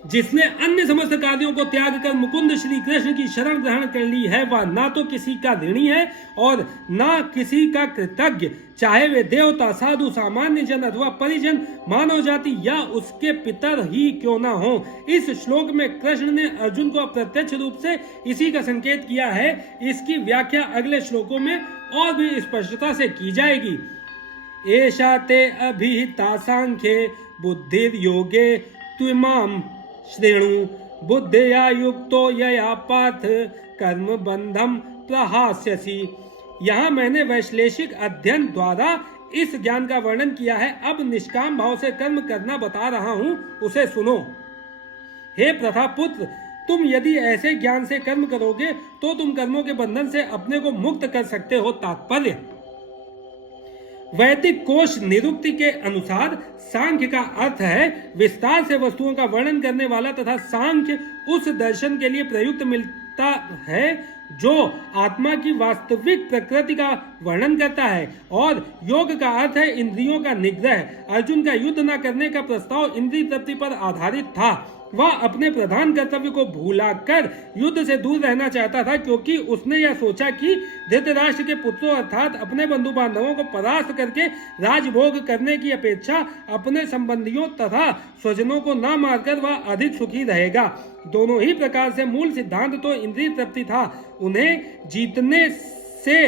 जिसने अन्य समस्त कार्यों को त्याग कर मुकुंद श्री कृष्ण की शरण ग्रहण कर ली है वह ना तो किसी का ऋणी है और ना किसी का कृतज्ञ, चाहे वे देवता, साधु, सामान्य जन अथवा परिजन, मानव जाति या उसके पितर ही क्यों ना हो। इस श्लोक में कृष्ण ने अर्जुन को अप्रत्यक्ष रूप से इसी का संकेत किया है। इसकी व्याख्या अगले श्लोकों में और भी स्पष्टता से की जाएगी। एषा ते अभिहिता सांख्ये बुद्धिर्योगे त्विमां श्रेणु बुद्धया युक्तो यया पार्थ कर्म बंधम प्रहास्यसि। यहाँ मैंने वैश्लेषिक अध्ययन द्वारा इस ज्ञान का वर्णन किया है। अब निष्काम भाव से कर्म करना बता रहा हूँ, उसे सुनो। हे प्रथापुत्र, तुम यदि ऐसे ज्ञान से कर्म करोगे तो तुम कर्मों के बंधन से अपने को मुक्त कर सकते हो। तात्पर्य, वैदिक कोश निरुक्ति के अनुसार सांख्य का अर्थ है विस्तार से वस्तुओं का वर्णन करने वाला, तथा सांख्य उस दर्शन के लिए प्रयुक्त मिलता है जो आत्मा की वास्तविक प्रकृति का वर्णन करता है, और योग का अर्थ है इंद्रियों का निग्रह। अर्जुन का युद्ध न करने का प्रस्ताव इंद्रिय तृप्ति पर आधारित था। वह अपने प्रधान कर्तव्य को भूलाकर युद्ध से दूर रहना चाहता था, क्योंकि उसने यह सोचा कि धृतराष्ट्र के पुत्रों अर्थात अपने बंधु बांधवों को परास्त करके राजभोग करने की अपेक्षा अपने संबंधियों तथा स्वजनों को न मारकर वह अधिक सुखी रहेगा। दोनों ही प्रकार से मूल सिद्धांत तो इंद्रिय तृप्ति था। उन्हें जीतने से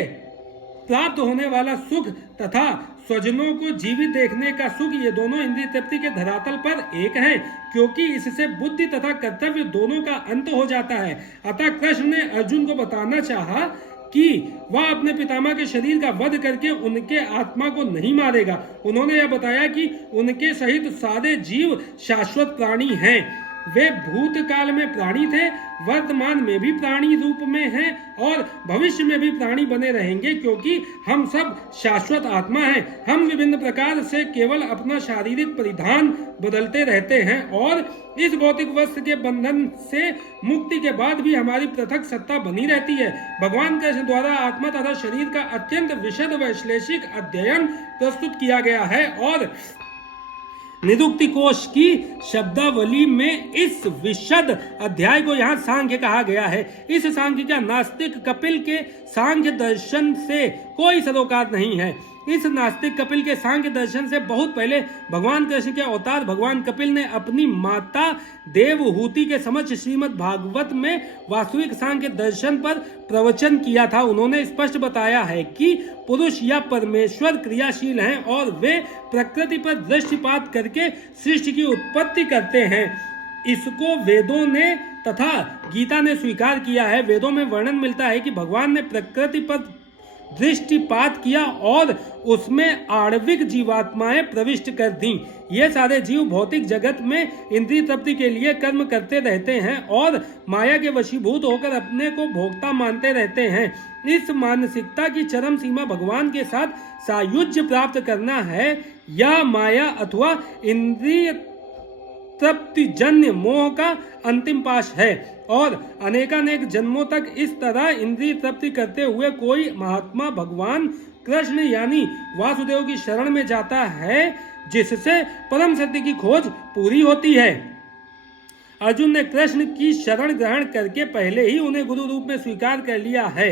प्राप्त होने वाला सुख तथा स्वजनों को जीवित देखने का सुख, ये दोनों इंद्रिय तृप्ति के धरातल पर एक हैं, क्योंकि इससे बुद्धि तथा कर्तव्य दोनों का अंत हो जाता है। अतः कृष्ण ने अर्जुन को बताना चाहा कि वह अपने पितामह के शरीर का वध करके उनके आत्मा को नहीं मारेगा। उन्होंने यह बताया कि उनके सहित सारे जीव शाश्वत प्राणी हैं। वे भूतकाल में प्राणी थे, वर्तमान में भी प्राणी रूप में हैं और भविष्य में भी प्राणी बने रहेंगे, क्योंकि हम सब शाश्वत आत्मा हैं। हम विभिन्न प्रकार से केवल अपना शारीरिक परिधान बदलते रहते हैं और इस भौतिक वस्तु के बंधन से मुक्ति के बाद भी हमारी पृथक सत्ता बनी रहती है। भगवान कृष्ण द्वारा आत्मा तथा शरीर का अत्यंत विशद वैश्लेषिक अध्ययन प्रस्तुत किया गया है और निरुक्ति कोश की शब्दावली में इस विशद अध्याय को यहाँ सांख्य कहा गया है। इस सांख्य का नास्तिक कपिल के सांख्य दर्शन से कोई सरोकार नहीं है। इस नास्तिक कपिल के सांख्य दर्शन से बहुत पहले भगवान कृष्ण के अवतार भगवान कपिल ने अपनी माता देवहूति के समक्ष श्रीमद् भागवत में वास्तविक सांख्य दर्शन पर प्रवचन किया था। उन्होंने स्पष्ट बताया है कि पुरुष या परमेश्वर क्रियाशील हैं और वे प्रकृति पर दृष्टिपात करके सृष्टि की उत्पत्ति करते हैं। इसको वेदों ने तथा गीता ने स्वीकार किया है। वेदों में वर्णन मिलता है कि भगवान ने प्रकृति पर दृष्टिपात किया और उसमें आणविक जीवात्माएं प्रविष्ट कर दी। ये सारे जीव भौतिक जगत में इंद्रिय तृप्ति के लिए कर्म करते रहते हैं और माया के वशीभूत होकर अपने को भोक्ता मानते रहते हैं। इस मानसिकता की चरम सीमा भगवान के साथ सायुज्य प्राप्त करना है या माया अथवा इंद्रिय तृप्ति जन्य मोह का अंतिम पाश है, और अनेकानेक जन्मों तक इस तरह इंद्रिय तृप्ति करते हुए कोई महात्मा भगवान कृष्ण यानी वासुदेव की शरण में जाता है, जिससे परम सत्य की खोज पूरी होती है। अर्जुन ने कृष्ण की शरण ग्रहण करके पहले ही उन्हें गुरु रूप में स्वीकार कर लिया है।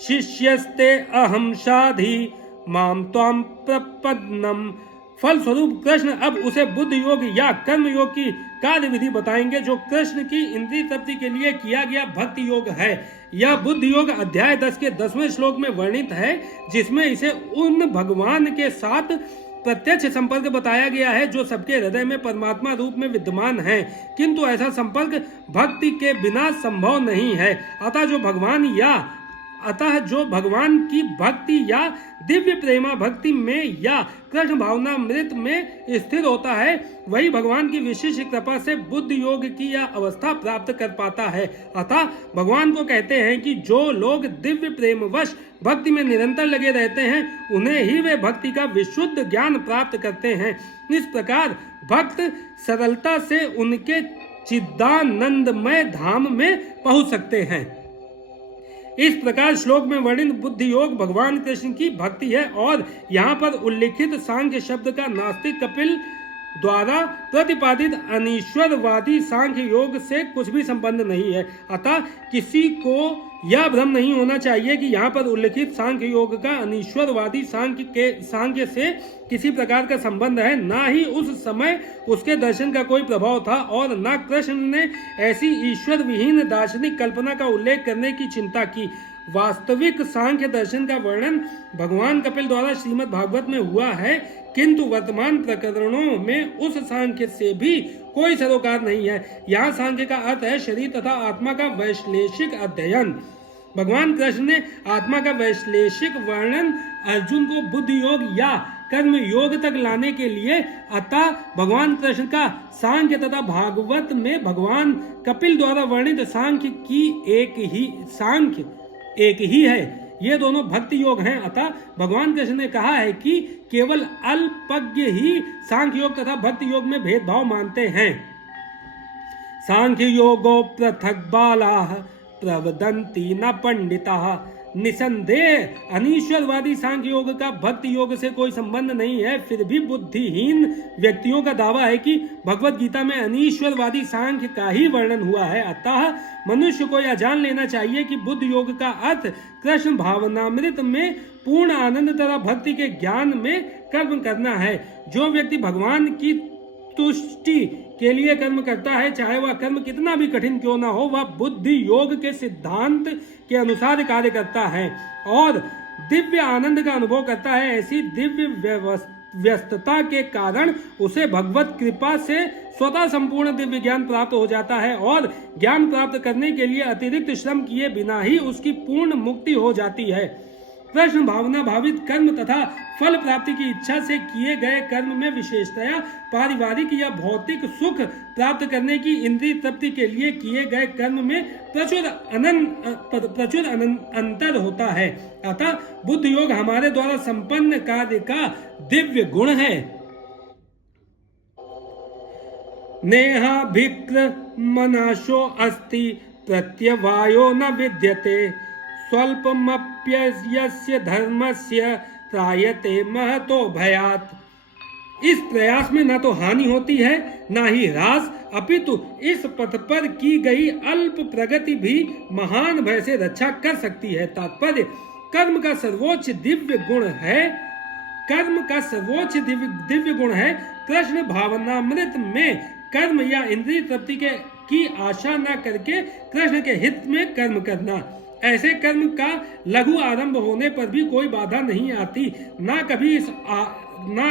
शिष्यस्ते अहम शाधि माम त्वाम प्रपन्नम। फलस्वरूप कृष्ण अब उसे बुद्ध योग या कर्म योग की कार्य विधि बताएंगे, जो कृष्ण की इंद्रिय तृप्ति के लिए किया गया भक्ति योग है। यह बुद्ध योग अध्याय 10 के 10वें श्लोक में वर्णित है, जिसमें इसे उन भगवान के साथ प्रत्यक्ष संपर्क बताया गया है जो सबके हृदय में परमात्मा रूप में विद्यमान है, किंतु ऐसा संपर्क भक्ति के बिना संभव नहीं है। अतः जो भगवान या अतः जो भगवान की भक्ति या दिव्य प्रेमा भक्ति में या कृष्ण भावनामृत में स्थिर होता है वही भगवान की विशेष कृपा से बुद्ध योग की यह अवस्था प्राप्त कर पाता है। अतः भगवान को कहते हैं कि जो लोग दिव्य प्रेमवश भक्ति में निरंतर लगे रहते हैं उन्हें ही वे भक्ति का विशुद्ध ज्ञान प्राप्त करते हैं। इस प्रकार भक्त सरलता से उनके चिदानंदमय धाम में पहुंच सकते हैं। इस प्रकार श्लोक में वर्णित बुद्धि योग भगवान कृष्ण की भक्ति है और यहाँ पर उल्लिखित सांख्य शब्द का नास्तिक कपिल द्वारा प्रतिपादित अनीश्वरवादी सांख्य योग से कुछ भी संबंध नहीं है। अतः किसी को यह भ्रम नहीं होना चाहिए कि यहाँ पर उल्लिखित सांख्य योग का अनीश्वरवादी सांख्य से किसी प्रकार का संबंध है। ना ही उस समय उसके दर्शन का कोई प्रभाव था और न कृष्ण ने ऐसी ईश्वर विहीन दार्शनिक कल्पना का उल्लेख करने की चिंता की। वास्तविक सांख्य दर्शन का वर्णन भगवान कपिल द्वारा श्रीमद् भागवत में हुआ है, किंतु वर्तमान प्रकरणों में उस सांख्य से भी कोई सरोकार नहीं है। यहाँ सांख्य का अर्थ है शरीर तथा आत्मा का वैश्लेषिक अध्ययन। भगवान कृष्ण ने आत्मा का वैश्लेषिक वर्णन अर्जुन को बुद्धि योग या कर्म योग तक लाने के लिए, अतः भगवान कृष्ण का सांख्य तथा भागवत में भगवान कपिल द्वारा वर्णित सांख्य की एक ही है। ये दोनों भक्ति योग हैं। अतः भगवान कृष्ण ने कहा है कि केवल अल्पज्ञ ही सांख्य योग तथा भक्ति योग में भेदभाव मानते हैं। सांख्य योगो पृथक बालाः प्रवदन्ति न पंडिताः। निसंदेह अनीश्वरवादी सांख्य योग का भक्ति योग से कोई संबंध नहीं है। फिर भी बुद्धिहीन व्यक्तियों का दावा है कि भगवत गीता में अनीश्वरवादी सांख्य का ही वर्णन हुआ है। अतः मनुष्य को यह जान लेना चाहिए कि बुद्ध योग का अर्थ कृष्ण भावनामृत में पूर्ण आनंद तथा भक्ति के ज्ञान में कर्म करना है। जो व्यक्ति भगवान की तुष्टि के लिए कर्म करता है, चाहे वह कर्म कितना भी कठिन क्यों ना हो, वह बुद्धि योग के सिद्धांत के अनुसार कार्य करता है और दिव्य आनंद का अनुभव करता है। ऐसी दिव्य व्यस्तता के कारण उसे भगवत कृपा से स्वतः संपूर्ण दिव्य ज्ञान प्राप्त हो जाता है और ज्ञान प्राप्त करने के लिए अतिरिक्त श्रम किए बिना ही उसकी पूर्ण मुक्ति हो जाती है। कृष्ण भावना भावित कर्म तथा फल प्राप्ति की इच्छा से किए गए कर्म में विशेषतया पारिवारिक या भौतिक सुख प्राप्त करने की इंद्रिय तृप्ति के लिए किए गए कर्म में प्रचुर अंतर होता है। अतः बुद्ध योग हमारे द्वारा संपन्न कार्य का दिव्य गुण है। नेहाभिक्र मनाशो अस्ति प्रत्यवायो न विद्यते स्वल्पमप्यस्य धर्मस्य त्रायते महतो भयात्। इस प्रयास में न तो हानि होती है न ही ह्रास, अपितु इस पथ पर की गई अल्प प्रगति भी महान भय से रक्षा कर सकती है। तात्पर्य कर्म का सर्वोच्च दिव्य गुण है कृष्ण भावनामृत में कर्म या इंद्रिय तृप्ति की आशा न करके कृष्ण के हित में कर्म करना। ऐसे कर्म का लघु आरंभ होने पर भी कोई बाधा नहीं आती, ना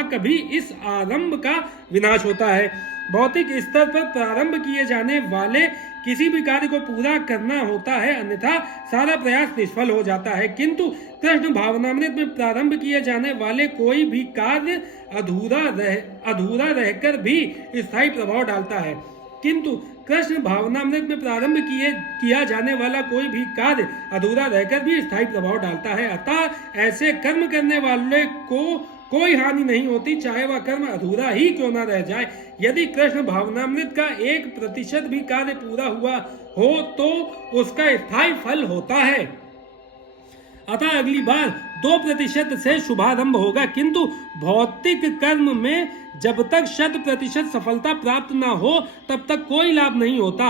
कभी इस आरंभ का विनाश होता है। भौतिक स्तर पर प्रारंभ किए जाने वाले किसी भी कार्य को पूरा करना होता है, अन्यथा सारा प्रयास निष्फल हो जाता है। किंतु कृष्ण भावनामृत में प्रारंभ किए जाने वाले कोई भी कार्य अधूरा रहकर भी स्थायी प्रभाव डालता है। किंतु कृष्ण भावनामृत में प्रारंभ किया जाने वाला कोई भी कार्य अधूरा रहकर भी स्थायी प्रभाव डालता है। अतः ऐसे कर्म करने वाले को कोई हानि नहीं होती, चाहे वह कर्म अधूरा ही क्यों न रह जाए। यदि कृष्ण भावनामृत का 1% भी कार्य पूरा हुआ हो तो उसका स्थायी फल होता है। अतः अगली बार 2% से शुभारंभ होगा, किंतु भौतिक कर्म में जब तक 100% सफलता प्राप्त न हो तब तक कोई लाभ नहीं होता।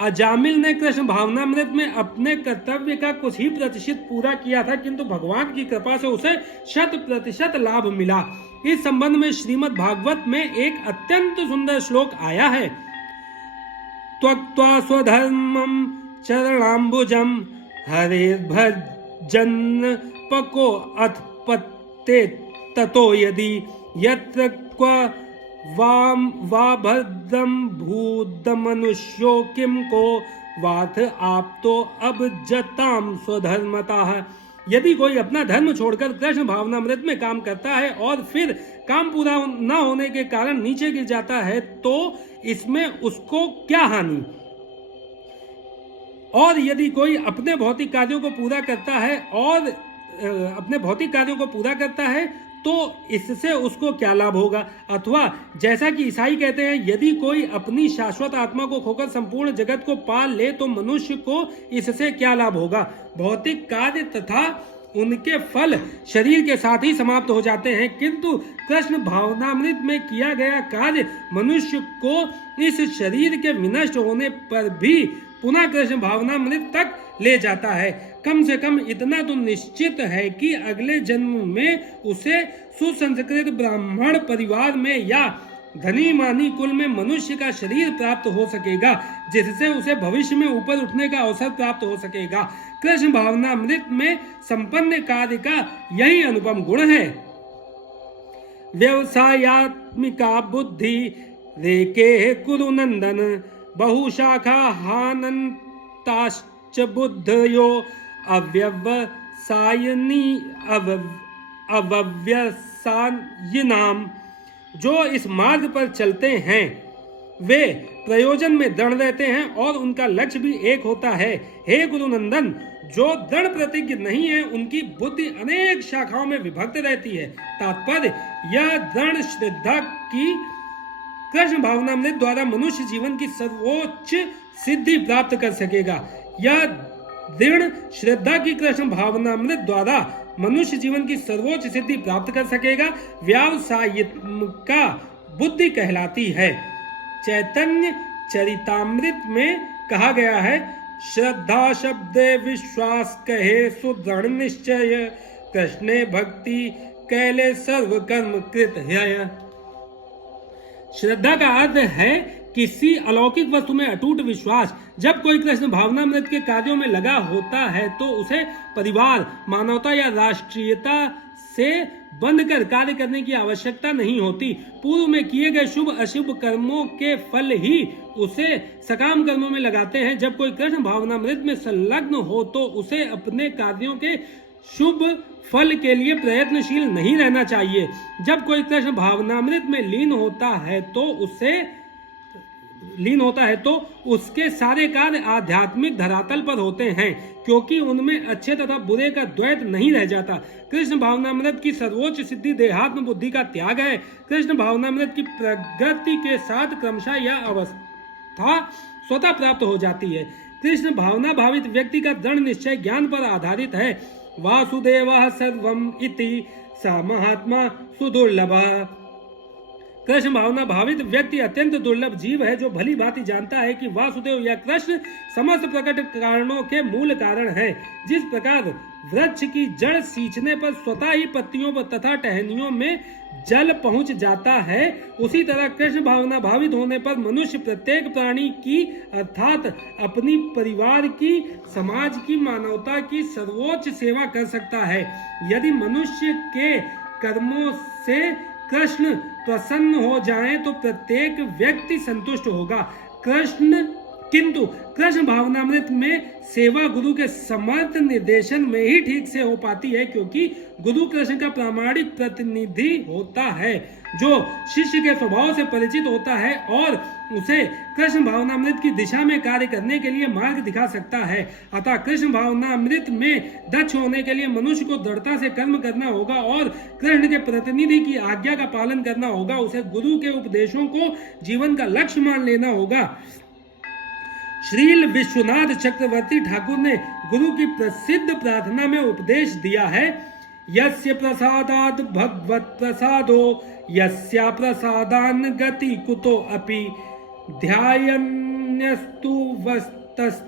अजामिल ने कृष्ण भावनामृत में अपने कर्तव्य का कुछ ही प्रतिशत पूरा किया था, किंतु भगवान की कृपा से उसे 100% लाभ मिला। इस संबंध में श्रीमद् भागवत में एक अत्यंत सुंदर श्लोक आया है। त्वक्त्वा स्वधर्मं चरणाम्बुजं हरेर्भजन् पको अथ पत्ते ततो यदि यत्र क्व वाम वा भद्रं भूत मनुष्यो किम को वाथ आप तो अब जताम स्वधर्मतः। यदि कोई अपना धर्म छोड़कर कृष्ण भावनामृत में काम करता है और फिर काम पूरा न होने के कारण नीचे गिर जाता है तो इसमें उसको क्या हानि। और यदि कोई अपने भौतिक कार्यों को पूरा करता है तो इससे उसको क्या लाभ होगा। अथवा जैसा कि ईसाई कहते हैं, यदि कोई अपनी शाश्वत आत्मा को खोकर संपूर्ण जगत को पा ले तो मनुष्य को इससे क्या लाभ होगा। भौतिक कार्य तथा उनके फल शरीर के साथ ही समाप्त हो जाते हैं, किंतु कृष्ण भावनामृत में किया गया कार्य मनुष्य को इस शरीर के विनष्ट होने पर भी पुनः कृष्ण भावनामृत तक ले जाता है। कम से कम इतना तो निश्चित है कि अगले जन्म में उसे सुसंस्कृत ब्राह्मण परिवार में या धनी मानी कुल में मनुष्य का शरीर प्राप्त हो सकेगा, जिससे उसे भविष्य में ऊपर उठने का अवसर प्राप्त हो सकेगा। कृष्ण भावनामृत में संपन्न कार्य का यही अनुपम गुण है। व्यवसायात्मिका बुद्धि रेके कुरु नंदन, बहुशाखा हानंताश्च बुद्धयो अव्यवसायिनाम। जो इस मार्ग पर चलते हैं वे प्रयोजन में दृढ़ रहते हैं और उनका लक्ष्य भी एक होता है। हे गुरु नंदन, जो दृढ़ प्रतिज्ञ नहीं है उनकी बुद्धि अनेक शाखाओं में विभक्त रहती है। तात्पर्य, यह दृढ़ श्रद्धा की कृष्ण भावनामृत द्वारा मनुष्य जीवन की सर्वोच्च सिद्धि प्राप्त कर सकेगा। यह दृढ़ श्रद्धा की कृष्ण भावनामृत द्वारा मनुष्य जीवन की सर्वोच्च सिद्धि प्राप्त कर सकेगा। व्यावसायिका बुद्धि कहलाती है। चैतन्य चरितामृत में कहा गया है, श्रद्धा शब्दे विश्वास कहे सुदृढ़ निश्चय, कृष्णे भक्ति कैले सर्व कर्म कृत है। श्रद्धा का अर्थ है किसी अलौकिक वस्तु में अटूट विश्वास। जब कोई कृष्ण भावनामृत के कार्यों में लगा होता है तो उसे परिवार, मानवता या राष्ट्रीयता से बंधकर कार्य करने की आवश्यकता नहीं होती। पूर्व में किए गए शुभ अशुभ कर्मों के फल ही उसे सकाम कर्मों में लगाते हैं। जब कोई कृष्ण भावनामृत में संलग्न हो तो उसे अपने कार्यों के शुभ फल के लिए प्रयत्नशील नहीं रहना चाहिए। जब कोई कृष्ण भावनामृत में लीन होता है तो उसके सारे कार्य आध्यात्मिक धरातल पर होते हैं, क्योंकि उनमें अच्छे तथा बुरे का द्वैत नहीं रह जाता। कृष्ण भावनामृत की सर्वोच्च सिद्धि देहात्म बुद्धि का त्याग है। कृष्ण भावनामृत की प्रगति के साथ क्रमशः यह अवस्था स्वतः प्राप्त हो जाती है। कृष्ण भावना भावित व्यक्ति का दृढ़ निश्चय ज्ञान पर आधारित है। वासुदेवः सर्वम् इति स महात्मा सुदुर्लभः। कृष्ण भावना भावित व्यक्ति अत्यंत दुर्लभ जीव है, जो भली भांति जानता है कि वासुदेव या कृष्ण समस्त प्रकट कारणों के मूल कारण है। जिस प्रकार वृक्ष की जड़ सींचने पर स्वतः ही पत्तियों पर तथा टहनियों में जल पहुंच जाता है, उसी तरह कृष्ण भावना भावित होने पर मनुष्य प्रत्येक प्राणी की अर्थात अपनी परिवार की, समाज की, मानवता की सर्वोच्च सेवा कर सकता है। यदि मनुष्य के कर्मों से कृष्ण प्रसन्न हो जाए तो प्रत्येक व्यक्ति संतुष्ट होगा। किंतु कृष्ण भावनामृत में सेवा गुरु के समर्थ निर्देशन में ही ठीक से हो पाती है, क्योंकि गुरु कृष्ण का प्रामाणिक प्रतिनिधि होता है, जो शिष्य के स्वभाव से परिचित होता है और उसे कृष्ण भावनामृत की दिशा में कार्य करने के लिए मार्ग दिखा सकता है। अतः कृष्ण भावनामृत में दक्ष होने के लिए मनुष्य को दृढ़ता से कर्म करना होगा और कृष्ण के प्रतिनिधि की आज्ञा का पालन करना होगा। उसे गुरु के उपदेशों को जीवन का लक्ष्य मान लेना होगा। श्रील विश्वनाथ चक्रवर्ती ठाकुर ने गुरु की प्रसिद्ध प्रार्थना में उपदेश दिया है, यस्य प्रसादाद भगवत प्रसादो यस्या प्रसादान गति कुतो अपि ध्यायन्यस्तु वस्तस्य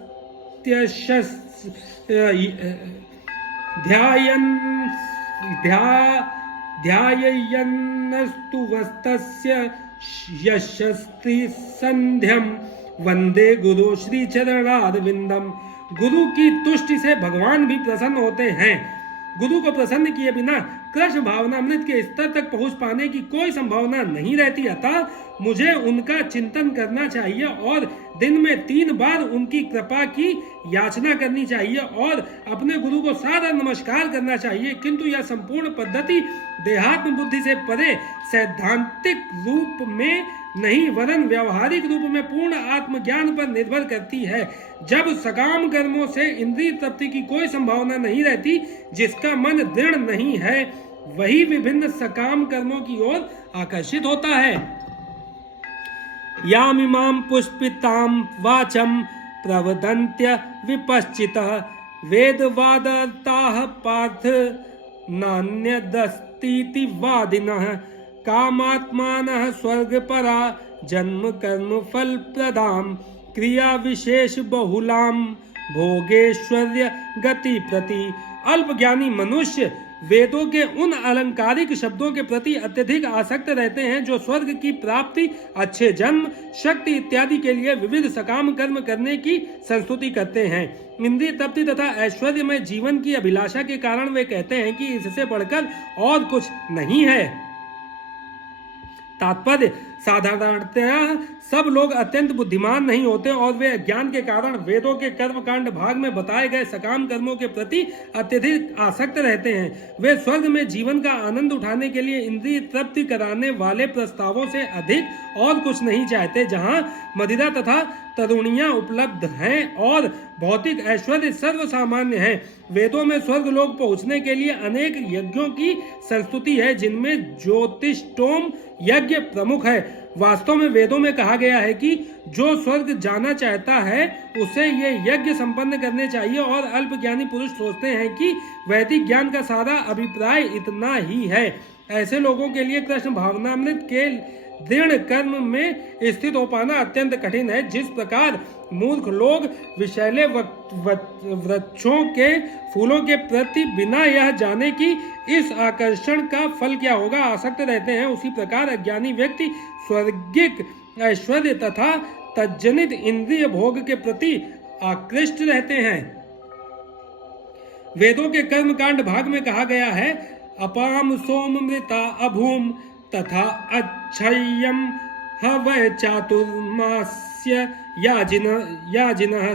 यशस्ति संध्यम वंदे गुरु श्री चरणारविंदम। गुरु की तुष्टि से भगवान भी प्रसन्न होते हैं। गुरु को प्रसन्न किए बिना कृष्ण भावनामृत के स्तर तक पहुंच पाने की कोई संभावना नहीं रहती। अतः मुझे उनका चिंतन करना चाहिए और दिन में 3 बार उनकी कृपा की याचना करनी चाहिए और अपने गुरु को सारा नमस्कार करना चाहिए। किंतु यह संपूर्ण पद्धति देहात्म बुद्धि से परे सैद्धांतिक रूप में नहीं वरन व्यवहारिक रूप में पूर्ण आत्मज्ञान पर निर्भर करती है। जब सकाम कर्मों से इंद्रिय तृप्ति की कोई संभावना नहीं रहती, जिसका मन दृढ़ नहीं है, वही विभिन्न सकाम कर्मों की ओर आकर्षित होता है। यामिमां पुष्पितां वाचम प्रवदन्त्य विपश्चितः वेदवादर्ताः पार्थ नान्यदस्तीति वादिनः कामात्मानः स्वर्गपरा जन्म कर्म फल प्रदां क्रिया विशेष बहुलां भोगेश्वर्य गति प्रति। अल्पज्ञानी मनुष्य वेदों के उन अलंकारिक शब्दों के प्रति अत्यधिक आसक्त रहते हैं जो स्वर्ग की प्राप्ति, अच्छे जन्म, शक्ति इत्यादि के लिए विविध सकाम कर्म करने की संस्तुति करते हैं। इंद्रिय तृप्ति तथा ऐश्वर्य में जीवन की अभिलाषा के कारण वे कहते हैं कि इससे बढ़कर और कुछ नहीं है। तात्पर्य, साधारणतया सब लोग अत्यंत बुद्धिमान नहीं होते और वे अज्ञान के कारण वेदों के कर्मकांड भाग में बताए गए सकाम कर्मों के प्रति अत्यधिक आसक्त रहते हैं। वे स्वर्ग में जीवन का आनंद उठाने के लिए इंद्रिय तृप्ति कराने वाले प्रस्तावों से अधिक और कुछ नहीं चाहते। जहां मदिरा तथा तरुणियां उपलब्ध हैं और भौतिक ऐश्वर्य सर्वसामान्य है, वेदों में स्वर्ग लोग पहुंचने के लिए अनेक यज्ञों की संस्तुति है, जिनमें ज्योतिष्टोम यज्ञ प्रमुख है। वास्तव में वेदों में कहा गया है कि जो स्वर्ग जाना चाहता है उसे ये यज्ञ संपन्न करने चाहिए और अल्पज्ञानी पुरुष सोचते हैं कि वैदिक ज्ञान का सारा अभिप्राय इतना ही है। ऐसे लोगों के लिए कृष्ण भावनामृत के दृढ़ कर्म में स्थित हो पाना अत्यंत कठिन है। जिस प्रकार मूर्ख लोग विषैले वृक्षों के फूलों के प्रति बिना यह जाने कि इस आकर्षण का फल क्या होगा आसक्त रहते हैं, उसी प्रकार अज्ञानी व्यक्ति स्वर्गिक ऐश्वर्य तथा तज्जनित इंद्रिय भोग के प्रति आकृष्ट रहते हैं। वेदों के कर्मकांड भाग में कहा गया है, अपाम सोममृता अभूम तथा अच्छय्यम हवै चातुर्मास्य याजिनः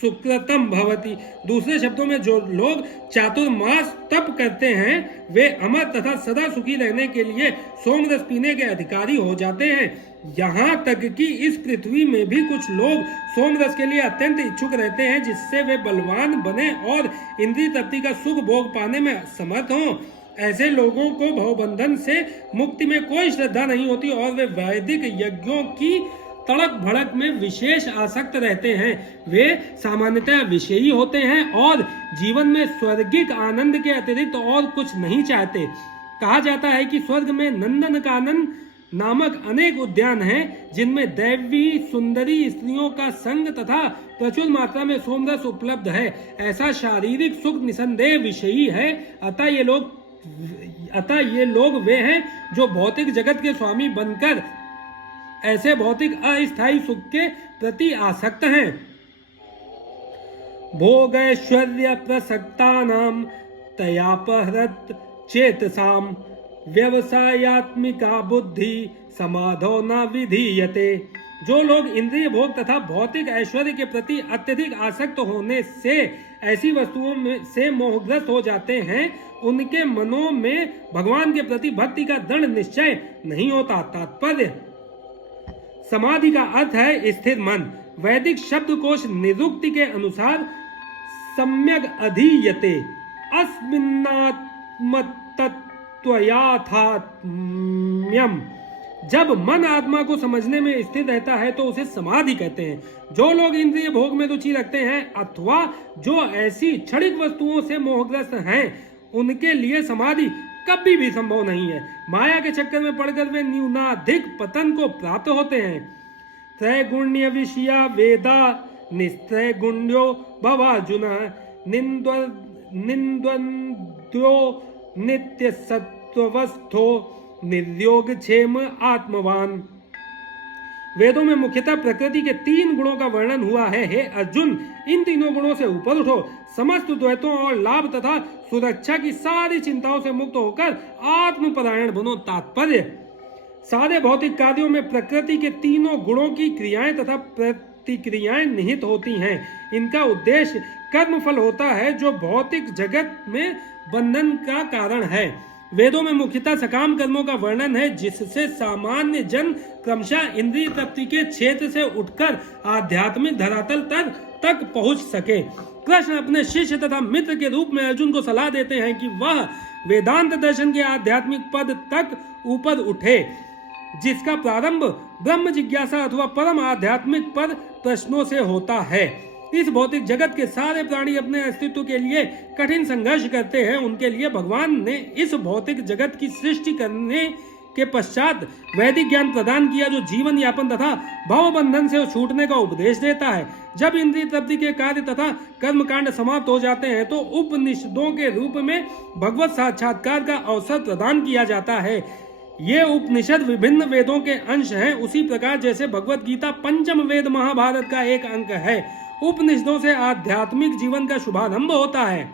सुकृतम भवति। दूसरे शब्दों में जो लोग चातुर्मास तप करते हैं वे अमर तथा सदा सुखी रहने के लिए सोमरस पीने के अधिकारी हो जाते हैं। यहाँ तक कि इस पृथ्वी में भी कुछ लोग सोमरस के लिए अत्यंत इच्छुक रहते हैं, जिससे वे बलवान बने और इंद्रिय तृप्ति का सुख भोग पाने में समर्थ हों। ऐसे लोगों को भवबंधन से मुक्ति में कोई श्रद्धा नहीं होती और वे वैदिक यज्ञों की तड़क भड़क में विशेष आसक्त रहते हैं। वे सामान्यतः विषयी होते हैं और जीवन में स्वर्गिक आनंद के अतिरिक्त और कुछ नहीं चाहते। कहा जाता है कि स्वर्ग में नंदनकानन नामक अनेक उद्यान हैं, जिनमें दैवी सुंदरी स्त्रियों का संग तथा प्रचुर मात्रा में सोमरस उपलब्ध है। ऐसा शारीरिक सुख निसंदेह विषयी है। अतः ये लोग वे हैं जो भौतिक जगत के स्वामी बनकर ऐसे भौतिक अस्थायी सुख के प्रति आसक्त हैं। भोग ऐश्वर्य प्रसक्तानाम तयापहरत चेतसाम व्यवसायात्मिका बुद्धि समाधो न विधीयते। जो लोग इंद्रिय भोग तथा भौतिक ऐश्वर्य के प्रति अत्यधिक आसक्त होने से ऐसी वस्तुओं में से मोहग्रस्त हो जाते हैं, उनके मनों में भगवान के प्रति भक्ति का दृढ़ निश्चय नहीं होता। तात्पर्य, समाधि का अर्थ है स्थिर मन। वैदिक शब्दकोश निरुक्ति के अनुसार सम्यक अधीयते अस्मिन्नात्मतत्त्वयाथात्म्यम्। जब मन आत्मा को समझने में स्थिर रहता है तो उसे समाधि कहते हैं। जो लोग इंद्रिय भोग में रुचि रखते हैं अथवा जो ऐसी क्षणिक वस्तुओं से मोहग्रस्त हैं, उनके लिए समाधि कभी भी संभव नहीं है। माया के चक्कर में पड़कर वे न्यूनाधिक पतन को प्राप्त होते हैं। त्रैगुण्य विषया वेदा निस्त्रैगुण्यो भवार्जुन निन्द्वन्द्वो नित्य सत्वस्थो निर्योग क्षेम आत्मवान। वेदों में मुख्यतः प्रकृति के 3 गुणों का वर्णन हुआ है। हे अर्जुन, इन तीनों गुणों से ऊपर उठो। समस्त द्वैतों और लाभ तथा सुरक्षा की सारी चिंताओं से मुक्त होकर आत्मपरायण बनो। तात्पर्य, सारे भौतिक कार्यों में प्रकृति के तीनों गुणों की क्रियाएं तथा प्रतिक्रियाएं निहित होती हैं। इनका उद्देश्य कर्मफल होता है जो भौतिक जगत में बंधन का कारण है। वेदों में मुख्यतः सकाम कर्मों का वर्णन है जिससे सामान्य जन क्रमशः इंद्रिय तृप्ति के क्षेत्र से उठकर आध्यात्मिक धरातल तक पहुंच सके। कृष्ण अपने शिष्य तथा मित्र के रूप में अर्जुन को सलाह देते हैं कि वह वेदांत दर्शन के आध्यात्मिक पद तक ऊपर उठे, जिसका प्रारंभ ब्रह्म जिज्ञासा अथवा परम आध्यात्मिक पद प्रश्नों से होता है। इस भौतिक जगत के सारे प्राणी अपने अस्तित्व के लिए कठिन संघर्ष करते हैं। उनके लिए भगवान ने इस भौतिक जगत की सृष्टि करने के पश्चात वैदिक ज्ञान प्रदान किया जो जीवन यापन तथा भव बंधन से छूटने का उपदेश देता है। जब इंद्रिय तृप्ति के कार्य तथा कर्मकांड समाप्त हो जाते हैं तो उपनिषदों के रूप में भगवत साक्षात्कार का अवसर प्रदान किया जाता है। ये उपनिषद विभिन्न वेदों के अंश हैं, उसी प्रकार जैसे भगवत गीता पंचम वेद महाभारत का एक अंग है। उपनिषदों से आध्यात्मिक जीवन का शुभारंभ होता है।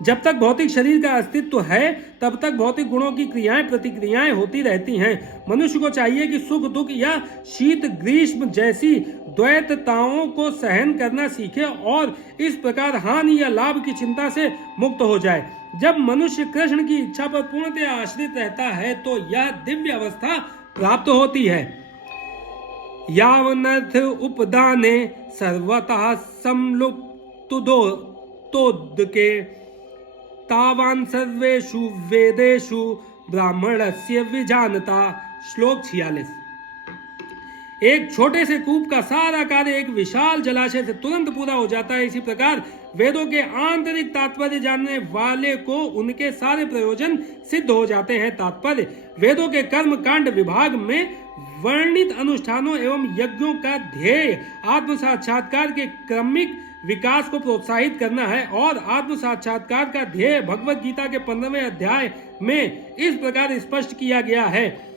जब तक भौतिक शरीर का अस्तित्व है तब तक भौतिक गुणों की क्रियाएं प्रतिक्रियाएं होती रहती हैं। मनुष्य को चाहिए कि सुख दुख या शीत ग्रीष्म जैसी द्वैतताओं को सहन करना सीखे और इस प्रकार हानि या लाभ की चिंता से मुक्त हो जाए। जब मनुष्य कृष्ण की इच्छा पर पूर्णतः आश्रित रहता है तो यह दिव्य अवस्था प्राप्त होती है। यावनर्थ उपदाने सर्वतः संलुप्तोदके तावान सर्वेषु वेदेषु ब्राह्मणस्य विजानता। श्लोक 46। एक छोटे से कूप का सारा कार्य एक विशाल जलाशय से तुरंत पूरा हो जाता है। इसी प्रकार वेदों के आंतरिक तात्पर्य जानने वाले को उनके सारे प्रयोजन सिद्ध हो जाते हैं। तात्पर्य, वेदों के कर्म कांड विभाग में वर्णित अनुष्ठानों एवं यज्ञों का ध्येय आत्म साक्षात्कार के क्रमिक विकास को प्रोत्साहित करना है और आत्म साक्षात्कार का ध्येय भगवत गीता के 15वें अध्याय में इस प्रकार स्पष्ट किया गया है।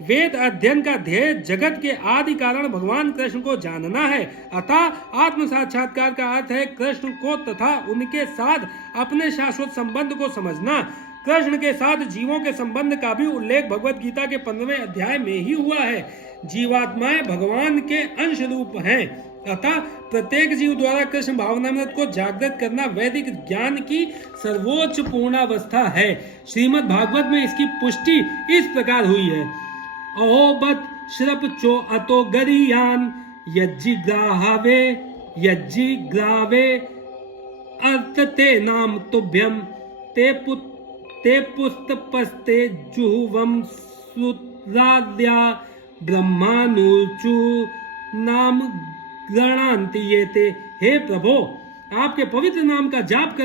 वेद अध्ययन का ध्येय जगत के आदि कारण भगवान कृष्ण को जानना है। अतः आत्म साक्षात्कार का अर्थ है कृष्ण को तथा उनके साथ अपने शाश्वत संबंध को समझना। कृष्ण के साथ जीवों के संबंध का भी उल्लेख भगवत गीता के 15वें अध्याय में ही हुआ है। जीवात्माएं भगवान के अंश रूप हैं, अतः प्रत्येक जीव द्वारा कृष्ण भावनामृत को जागृत करना वैदिक ज्ञान की सर्वोच्च पूर्णावस्था है। श्रीमद् भागवत में इसकी पुष्टि इस प्रकार हुई है। अहोबत श्रप चो अतो गरियान यज्जिग्रावे अर्थते नाम तुभ्यम ते पुस्तपस्ते जुहुवम सुराद्या ब्रह्मानुचु नाम गणान्ति येते। हे प्रभो, आपके पवित्र नाम का जाप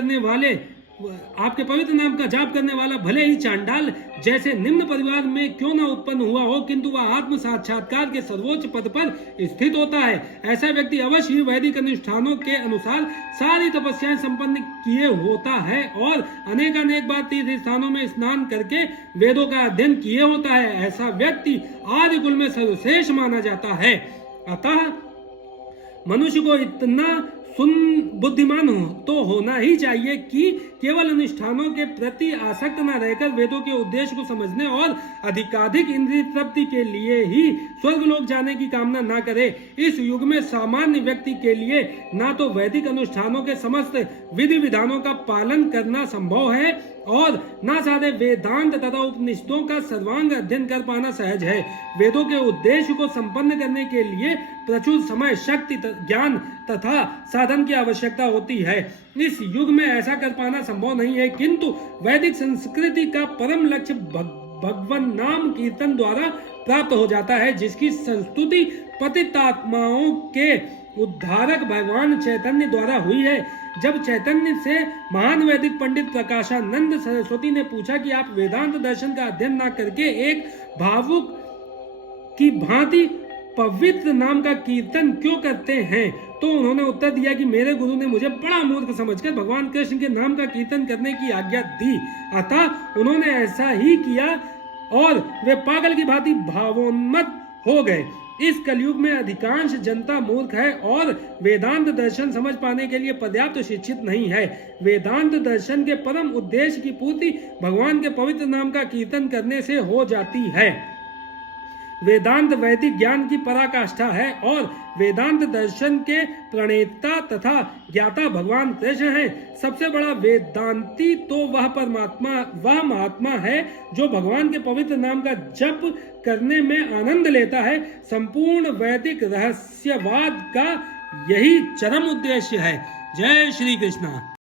करने वाला भले ही चांडाल जैसे निम्न परिवार में क्यों न उत्पन्न हुआ हो, किंतु वह आत्म साक्षात्कार के सर्वोच्च पद पर स्थित होता है। ऐसा व्यक्ति अवश्य ही वैदिक अनुष्ठानों के अनुसार सारी तपस्याएं संपन्न किए होता है और अनेक बार तीर्थ स्थानों में स्नान करके वेदों का अध्ययन किए होता है। ऐसा व्यक्ति आदि कुल में सर्वश्रेष्ठ माना जाता है। अतः मनुष्य को इतना बुद्धिमान तो होना ही चाहिए कि केवल अनुष्ठानों के प्रति आसक्त न रहकर वेदों के उद्देश्य को समझने और अधिकाधिक इंद्रिय तृप्ति के लिए ही स्वर्ग लोक जाने की कामना न करे। इस युग में सामान्य व्यक्ति के लिए ना तो वैदिक अनुष्ठानों के समस्त विधि विधानों का पालन करना संभव है और ना सारे वेदांत तथा उपनिषदों का सर्वांग अध्ययन कर पाना सहज है। वेदों के उद्देश्य को संपन्न करने के लिए प्रचुर समय, शक्ति, ज्ञान तथा साधन की आवश्यकता होती है। इस युग में ऐसा कर पाना संभव नहीं है, किंतु वैदिक संस्कृति का परम लक्ष्य भगवान नाम कीर्तन द्वारा प्राप्त हो जाता है, जिसकी संस्तुति पतित आत्माओं के उद्धारक भगवान चैतन्य द्वारा हुई है। जब चैतन्य से महान वैदिक पंडित प्रकाशानंद सरस्वती ने पूछा कि आप वेदांत दर्शन का अध्ययन न करके एक भावुक की भांति पवित्र नाम का कीर्तन क्यों करते हैं, तो उन्होंने उत्तर दिया कि मेरे गुरु ने मुझे बड़ा मूर्ख समझकर भगवान कृष्ण के नाम का कीर्तन करने की आज्ञा दी। अतः उन्होंने ऐसा ही किया और वे पागल की भांति भावोन्मत्त हो गए। इस कलयुग में अधिकांश जनता मूर्ख है और वेदांत दर्शन समझ पाने के लिए पर्याप्त शिक्षित नहीं है। वेदांत दर्शन के परम उद्देश्य की पूर्ति भगवान के पवित्र नाम का कीर्तन करने से हो जाती है। वेदांत वैदिक ज्ञान की पराकाष्ठा है और वेदांत दर्शन के प्रणेता तथा ज्ञाता भगवान कृष्ण हैं। सबसे बड़ा वेदांती तो वह महात्मा है जो भगवान के पवित्र नाम का जप करने में आनंद लेता है। संपूर्ण वैदिक रहस्यवाद का यही चरम उद्देश्य है। जय श्री कृष्ण।